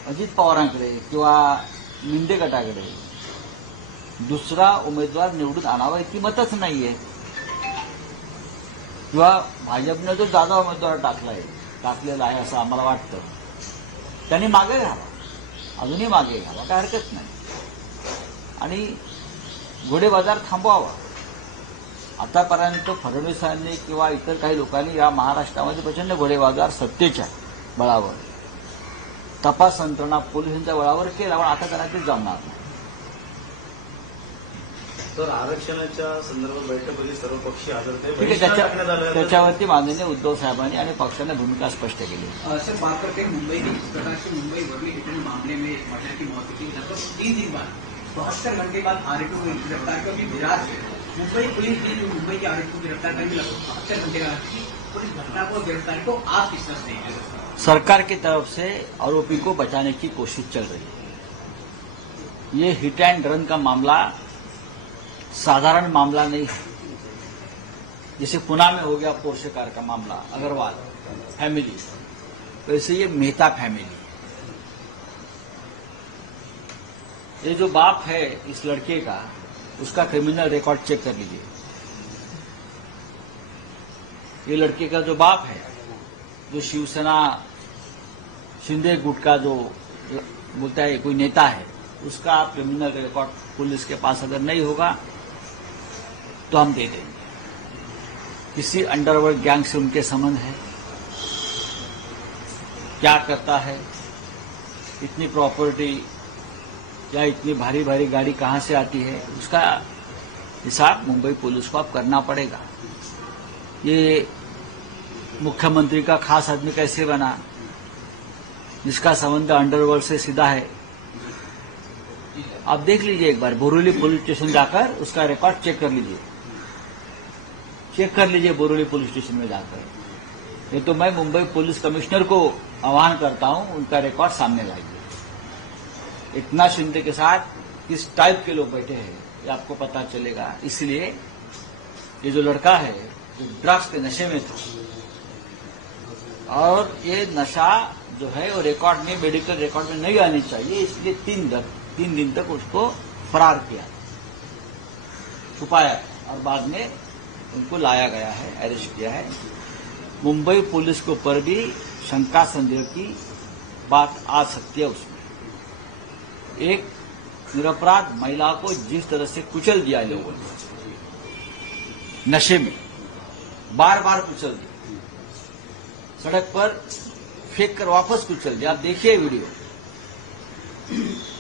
अजित पवारांकडे किंवा मिंदे गटाकडे दुसरा उमेदवार निवडून आणावा इतकी मतच नाहीये. किंवा भाजपने जो जादा उमेदवार टाकलेला आहे असं आम्हाला वाटतं. त्यांनी मागे घ्यावा, अजूनही मागे घ्यावा, काय हरकत नाही. आणि घोडेबाजार थांबवावा. आतापर्यंत फडणवीसांनी किंवा इतर काही लोकांनी या महाराष्ट्रामध्ये प्रचंड घोडेबाजार सत्तेच्या बळावर, तपास यंत्रणा पोलिसांच्या बळावर केला, पण आता करायचं जमणार नाही. तर आरक्षणाच्या संदर्भात बैठक होती, सर्व पक्षी हजर होते. ठीक आहे, त्याच्यावरती माननीय उद्धव साहेबांनी आणि पक्षाने भूमिका स्पष्ट केली. सर, बात करते हैं मुंबई की, जिस प्रकार से मुंबई वर्ली हिटन मामले में एक महिला की मौत हुई, लगभग 3 दिन बाद 72 घंटे बाद आरोपियों को गिरफ्तार किया. अभी विराज मुंबई पुलिस ने जो मुंबई के आरोपी को गिरफ्तार करके लगभग 72 घंटे का पुलिस घटना को गिरफ्तारी को आप किस तरह से देखेंगे? सरकार की तरफ से आरोपी को बचाने की कोशिश चल रही है. ये हिट एंड रन का मामला साधारण मामला नहीं है. जैसे पुणे में हो गया पोर्शे कार का मामला, अग्रवाल फैमिली, वैसे ये मेहता फैमिली. ये जो बाप है इस लड़के का, उसका क्रिमिनल रिकॉर्ड चेक कर लीजिए. ये लड़के का जो बाप है, जो शिवसेना शिंदे गुट का जो बोलता है कोई नेता है, उसका क्रिमिनल रिकॉर्ड पुलिस के पास अगर नहीं होगा तो हम दे देंगे. किसी अंडरवर्ल्ड गैंग से उनके संबंध है, क्या करता है, इतनी प्रॉपर्टी या इतनी भारी भारी गाड़ी कहां से आती है, उसका हिसाब मुंबई पुलिस को अब करना पड़ेगा. ये मुख्यमंत्री का खास आदमी कैसे बना, जिसका संबंध अंडरवर्ल्ड से सीधा है. आप देख लीजिए एक बार, बोरीवली पुलिस स्टेशन जाकर उसका रिकॉर्ड चेक कर लीजिए. बोरीवली पुलिस स्टेशन में जाकर. ये तो मैं मुंबई पुलिस कमिश्नर को आह्वान करता हूं, उनका रिकॉर्ड सामने लाइए. एकनाथ शिंदे के साथ किस टाइप के लोग बैठे हैं ये आपको पता चलेगा. इसलिए ये जो लड़का है जो ड्रग्स के नशे में था, और ये नशा जो है वो रिकॉर्ड में, मेडिकल रिकॉर्ड में नहीं आनी चाहिए, इसलिए 3 दिन तक उसको फरार किया, छुपाया, और बाद में उनको लाया गया है, अरेस्ट किया है. मुंबई पुलिस के ऊपर भी शंका संदेह की बात आ सकती है. उसमें एक निरपराध महिला को जिस तरह से कुचल दिया लोगों ने, नशे में बार बार कुचल दिया, सड़क पर फेंक कर वापस कुचल दिया. आप देखिए वीडियो.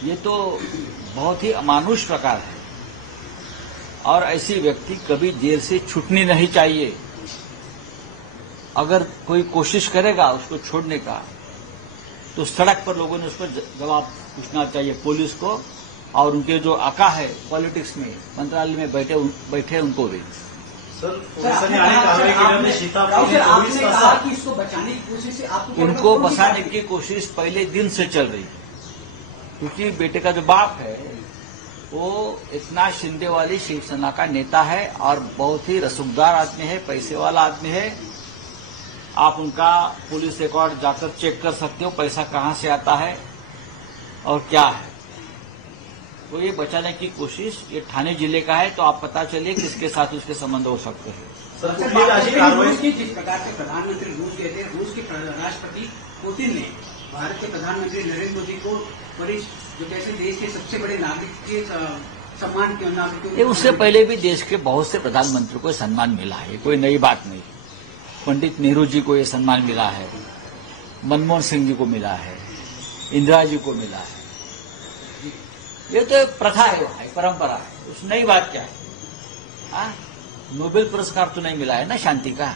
ये तो बहुत ही अमानुष प्रकार है, और ऐसी व्यक्ति कभी जेल से छूटनी नहीं चाहिए. अगर कोई कोशिश करेगा उसको छोड़ने का, तो सड़क पर लोगों ने उस पर जवाब पूछना चाहिए पुलिस को, और उनके जो आका है पॉलिटिक्स में, मंत्रालय में बैठे उनको भी. सर, पुलिस ने आने कार्रवाई केली आणि सीतापुर आपने कहा कि इसको बचाने की कोशिश से आपको, उनको बचाने की कोशिश पहले दिन से चल रही है, क्योंकि बेटे का जो बाप है वो एकनाथ शिंदे वाली शिवसेना का नेता है, और बहुत ही रसूखदार आदमी है, पैसे वाला आदमी है. आप उनका पुलिस रिकॉर्ड जाकर चेक कर सकते हो, पैसा कहां से आता है और क्या है. तो ये बचाने की कोशिश, ये ठाणे जिले का है, तो आप पता चलिए किसके साथ उसके संबंध हो सकते हैं. सर, कुठली अशी कारवाई रूस की, जिस प्रकार से प्रधानमंत्री रूस गए थे, रूस के राष्ट्रपति पुतिन ने भारत के प्रधानमंत्री नरेंद्र मोदी को जो कैसे देश के सबसे बड़े नागरिक के सम्मान के नागरिकों, उससे पहले भी देश के बहुत से प्रधानमंत्री को सम्मान मिला है, कोई नई बात नहीं. पंडित नेहरू जी को ये सम्मान मिला है, मनमोहन सिंह जी को मिला है, इंदिरा जी को मिला है. ये तो प्रथा है, परंपरा है, उस नई बात क्या है. नोबेल पुरस्कार तो नहीं मिला है ना शांति का.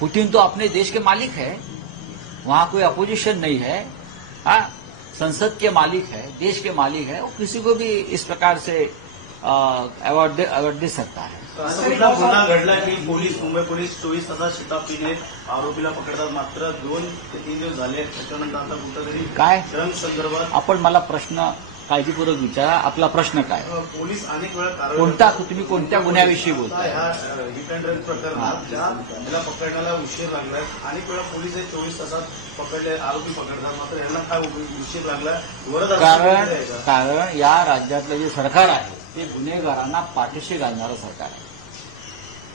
पुतिन तो अपने देश के मालिक है, वहां कोई अपोजिशन नहीं है. संसद के मालिक है, देश के मालिक है, वो किसी को भी इस प्रकार से अवॉर्ड दे सकता है. कुठला गुन्हा घडला की मुंबई पोलीस 24 तासात शिताफीने आरोपीला पकडतात, मात्र 2 ते 3 दिवस झाले. त्याच्यानंतर आता कुठेतरी काय ड्रग्स संदर्भात आपण मला प्रश्न काळजीपूर्वक विचारा. आपला प्रश्न काय, पोलीस अनेक वेळा कारवाई कोणता, तुम्ही कोणत्या गुन्ह्याविषयी बोलताय. ह्या हिट अँड रन प्रकरणात ज्याला पकडण्याला उशीर लागलाय, अनेक वेळा पोलीस 24 तासात पकडले आरोपी पकडतात, मात्र यांना काय उशीर लागलाय. कारण या राज्यातलं जे सरकार आहे ते गुन्हेगारांना पाठीशी घालणारं सरकार आहे.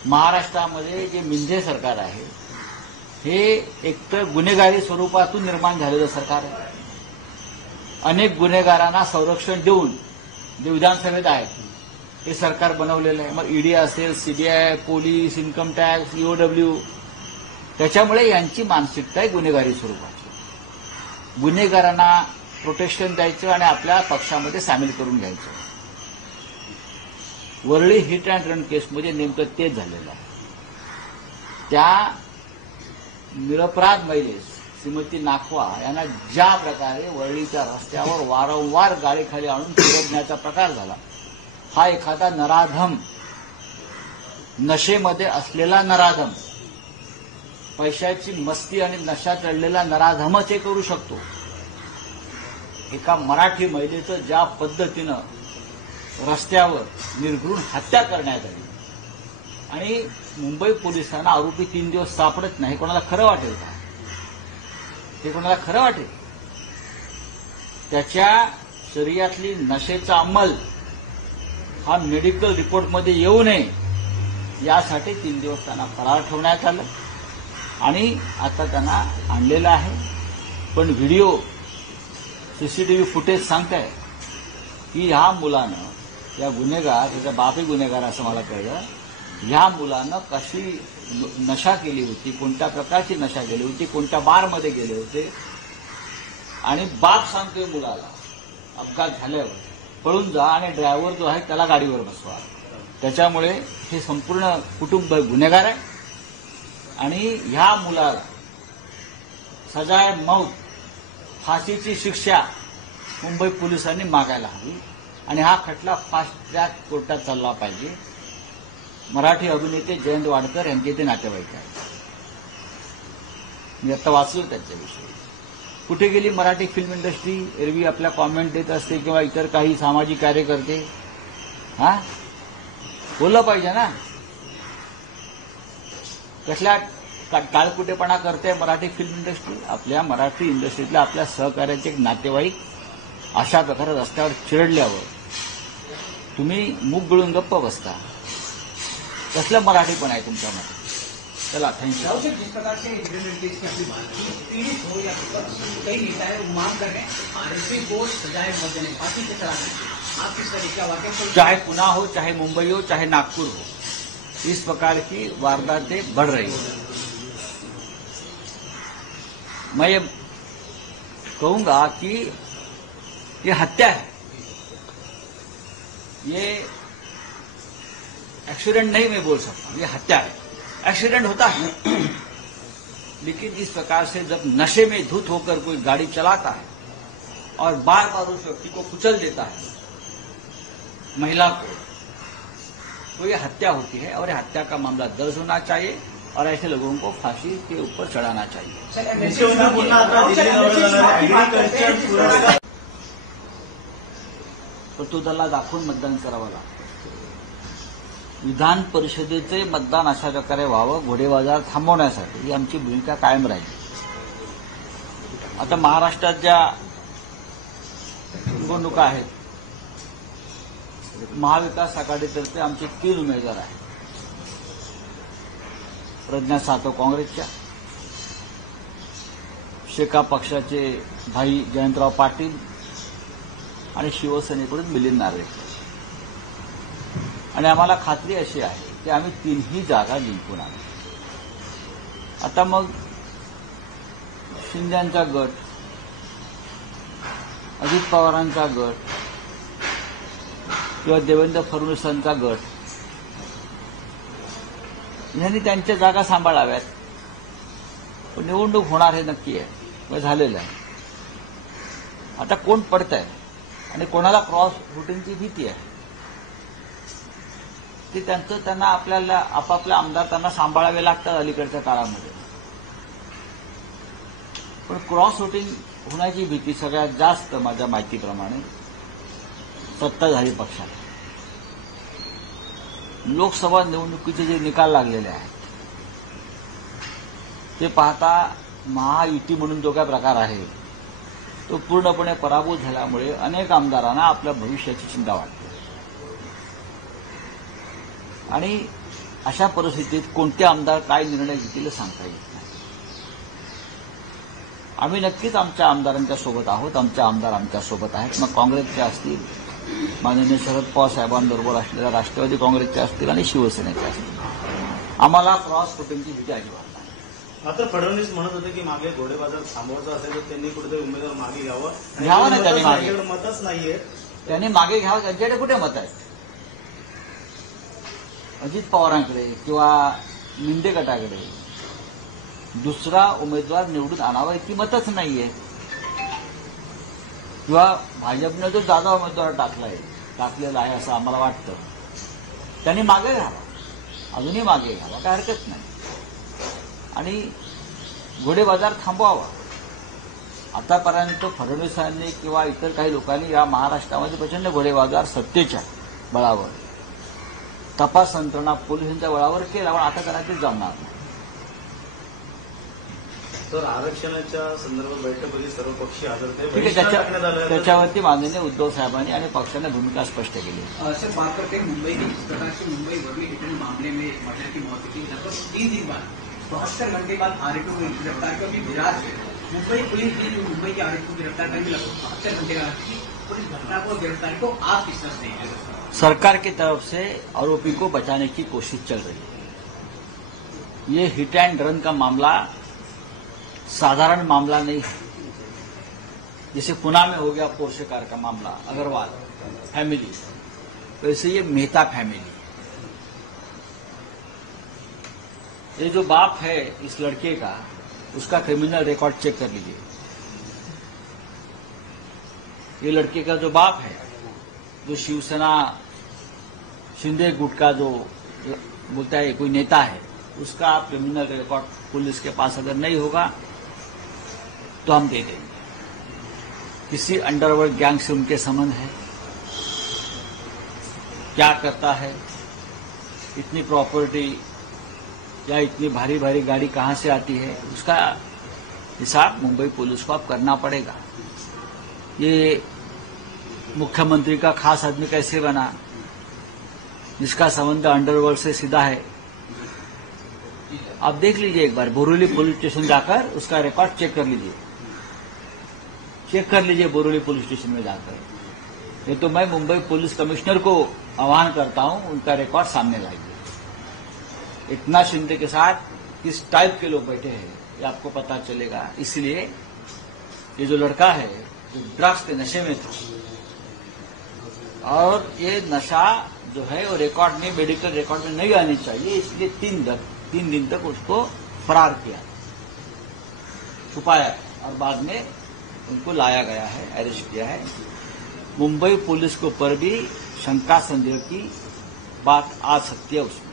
महाराष्ट्रामध्ये जे मिंझे सरकार आहे हे एकतर गुन्हेगारी स्वरूपातून निर्माण झालेलं सरकार आहे. अनेक गुन्हेगारांना संरक्षण देऊन जे विधानसभेत आहेत हे सरकार बनवलेलं आहे. मग ईडी असेल, CBI, police, income tax, EOW, त्याच्यामुळे यांची मानसिकता आहे गुन्हेगारी स्वरूपाची. गुन्हेगारांना प्रोटेक्शन द्यायचं आणि आपल्या पक्षामध्ये सामील करून घ्यायचं. वरळी हिट अँड रन केसमध्ये नेमकं तेच झालेलं आहे. त्या निरपराध महिलेस श्रीमती नाखवा यांना ज्या प्रकारे वरळीच्या रस्त्यावर वारंवार गाडीखाली आणून फिरवण्याचा प्रकार झाला, हा एखादा नराधम, नशेमध्ये असलेला नराधम, पैशाची मस्ती आणि नशा चढलेला नराधमच हे करू शकतो. एका मराठी महिलेचं ज्या पद्धतीनं रस्त्यावर निर्घृण हत्या करण्यात आली आणि मुंबई पोलिसांना आरोपी 3 दिवस सापडत नाही, कोणाला खरं वाटेल का? ते कोणाला खरं वाटेल? त्याच्या शरीरातली नशेचा अंमल हा मेडिकल रिपोर्टमध्ये येऊ नये यासाठी 3 दिवस त्यांना फरार ठेवण्यात आलं आणि आता त्यांना आणलेलं आहे. पण व्हिडिओ सीसीटीव्ही फुटेज सांगताय की ह्या मुलानं, या गुन्हेगार, त्याचा बापही गुन्हेगार असं मला कळलं, ह्या मुलानं कशी नशा केली होती, कोणत्या प्रकारची नशा केली होती, कोणत्या बारमध्ये गेले होते. आणि बाप सांगतोय मुलाला अपघात झाल्यावर पळून जा आणि ड्रायव्हर जो आहे त्याला गाडीवर बसवा. त्याच्यामुळे हे संपूर्ण कुटुंब गुन्हेगार आहे आणि ह्या मुलाला सजाए मौत, फाशीची शिक्षा मुंबई पोलिसांनी मागायला हवी आणि हा खटला फास्ट ट्रॅक कोर्टात चालला पाहिजे. मराठी अभिनेते जयंत वाडकर यांचे ते नातेवाईक आहेत. मी आता वाचलं त्यांच्याविषयी. कुठे गेली मराठी फिल्म इंडस्ट्री? एरवी आपल्या कॉमेंट देत असते किंवा इतर काही सामाजिक कार्यकर्ते. हा, बोललं पाहिजे ना. कसल्या टाळकुटेपणा करते मराठी फिल्म इंडस्ट्री? आपल्या मराठी इंडस्ट्रीतल्या आपल्या सहकार्याचे एक नातेवाईक अशा प्रकारे रस्त्यावर चिरडल्यावर तुम्ही मुख गळून गप्प बसता. कसलं मराठीपण आहे तुमच्यामध्ये? चला, थँक्यू. जिस प्रकार से इंडियन केस की अपनी बात की, पीड़ित हो या कई नेता है वो मांग कर रहे हैं आरोपी को सजाए मौत देने, फांसी से चढ़ाना. आप किस तरीके का वाक्य? चाहे पुणे हो, चाहे मुंबई हो, चाहे नागपुर हो, इस प्रकार की वारदातें बढ़ रही है. मैं ये कहूंगा कि ये हत्या है, ये एक्सीडेंट नहीं मैं बोल सकता, ये हत्या है. एक्सीडेंट होता है लेकिन इस प्रकार से जब नशे में धुत होकर कोई गाड़ी चलाता है और बार बार उस व्यक्ति को कुचल देता है, महिला को, तो ये हत्या होती है और ये हत्या का मामला दर्ज होना चाहिए और ऐसे लोगों को फांसी के ऊपर चढ़ाना चाहिए. मुख्यमंत्री पुन्हा आता दिल्ली ऍग्रीकल्चर प्रतोदला दाखवून मतदान करावं लागतं. विधान परिषदेचे मतदान अशा प्रकारे व्हावं, घोडेबाजार थांबवण्यासाठी ही आमची भूमिका कायम राहील. आता महाराष्ट्रात ज्या निवडणुका आहेत, महाविकास आघाडीतर्फे आमचे 3 उमेदवार आहेत. प्रज्ञा सातव काँग्रेसच्या, शेका पक्षाचे भाई जयंतराव पाटील आणि शिवसेनेकडून मिलिंद नार्वेकर. आणि आम्हाला खात्री अशी आहे की आम्ही 3ही जागा जिंकून आणू. आता मग शिंदेंचा गट, अजित पवारांचा गट किंवा देवेंद्र फडणवीसांचा गट यांनी त्यांच्या जागा सांभाळाव्यात. पण निवडणूक होणार हे नक्की आहे, मग झालेलं आहे. आता कोण पडतंय आणि कोणाला क्रॉस वोटिंगची भीती आहे ते त्यांना आपल्याला आपापल्या आमदार त्यांना सांभाळावे लागतात अलीकडच्या काळामध्ये. पण क्रॉस वोटिंग होण्याची भीती सगळ्यात जास्त माझ्या माहितीप्रमाणे सत्ताधारी पक्षाला. लोकसभा निवडणुकीचे जे निकाल लागलेले आहेत ते पाहता महायुती म्हणून जो काय प्रकार आहे तो पूर्णपणे पराभूत झाल्यामुळे अनेक आमदारांना आपल्या भविष्याची चिंता वाटते. आणि अशा परिस्थितीत कोणते आमदार काय निर्णय घेतील सांगता येत नाही. आम्ही नक्कीच आमच्या आमदारांच्या सोबत आहोत, आमचे आमदार आमच्या सोबत आहेत. मग काँग्रेसचे असतील, माननीय शरद पवार साहेबांबरोबर असलेल्या राष्ट्रवादी काँग्रेसचे असतील आणि शिवसेनेचे असतील. आम्हाला क्रॉस वोटिंगची भीती अजिबात नाही. मात्र फडणवीस म्हणत होते की मागे घोडेबाजार थांबवायचा असेल तर त्यांनी कुठेतरी उमेदवार मागे घ्यावं. घ्यावं ना त्यांनी मागे. मतच नाहीये. त्यांनी मागे घ्यावं. त्यांच्याकडे कुठे मत आहे? अजित पवारांकडे किंवा मिंदे गटाकडे दुसरा उमेदवार निवडून आणावा इतकी मतच नाहीये, किंवा भाजपने जो जादा उमेदवार टाकलेला आहे असं आम्हाला वाटतं, त्यांनी मागे घ्यावा, अजूनही मागे घ्यावा, काय हरकत नाही, आणि घोडेबाजार थांबवावा. आतापर्यंत फडणवीसांनी किंवा इतर काही लोकांनी या महाराष्ट्रामध्ये प्रचंड घोडेबाजार सत्तेच्या बळावर, तपास यंत्रणा पोलिसांच्या बळावर केला, पण आता करायचं जमणार नाही. तर आरक्षणाच्या संदर्भात बैठकीमध्ये सर्वपक्षीय हजरते ठीक आहे, त्याच्यावरती माननीय उद्धव साहेबांनी आणि पक्षाने भूमिका स्पष्ट केली. सर, बात करते हैं मुंबई की, जिस प्रकार से मुंबई वर्ली हिटन मामले में महिला की मौत हुई, लगभग 3 दिन बाद 72 घंटे बाद आरोपियों को गिरफ्तार किया. अभी विराज मुंबई पुलिस ने जो मुंबई के आरोपी को गिरफ्तार करके लगभग 72 घंटे का पुलिस घटना को गिरफ्तार को आप किस तरह से देखें? सरकार की तरफ से आरोपी को बचाने की कोशिश चल रही है. ये हिट एंड रन का मामला साधारण मामला नहीं है. जैसे पुणे में हो गया पोर्शे कार का मामला, अग्रवाल फैमिली, वैसे ये मेहता फैमिली. ये जो बाप है इस लड़के का, उसका क्रिमिनल रिकॉर्ड चेक कर लीजिए. ये लड़के का जो बाप है, जो शिवसेना शिंदे गुट का जो बोलता है कोई नेता है, उसका क्रिमिनल रिकॉर्ड पुलिस के पास अगर नहीं होगा तो हम दे देंगे. किसी अंडरवर्ल्ड गैंग से उनके संबंध है, क्या करता है, इतनी प्रॉपर्टी या इतनी भारी भारी गाड़ी कहां से आती है, उसका हिसाब मुंबई पुलिस को अब करना पड़ेगा. ये मुख्यमंत्री का खास आदमी कैसे बना, जिसका संबंध अंडरवर्ल्ड से सीधा है. आप देख लीजिए एक बार, बोरीवली पुलिस स्टेशन जाकर उसका रिकॉर्ड चेक कर लीजिए, बोरीवली पुलिस स्टेशन में जाकर. ये तो मैं मुंबई पुलिस कमिश्नर को आह्वान करता हूं, उनका रिकॉर्ड सामने लाइए. इतना शिंदे के साथ किस टाइप के लोग बैठे हैं ये आपको पता चलेगा. इसलिए ये जो लड़का है, जो ड्रग्स के नशे में था, और ये नशा जो है वो रिकॉर्ड में, मेडिकल रिकॉर्ड में नहीं आनी चाहिए, इसलिए 3 दिन तक उसको फरार किया, छुपाया, और बाद में उनको लाया गया है, अरेस्ट किया है. मुंबई पुलिस के ऊपर भी शंका संदेह की बात आ सकती है उसमें.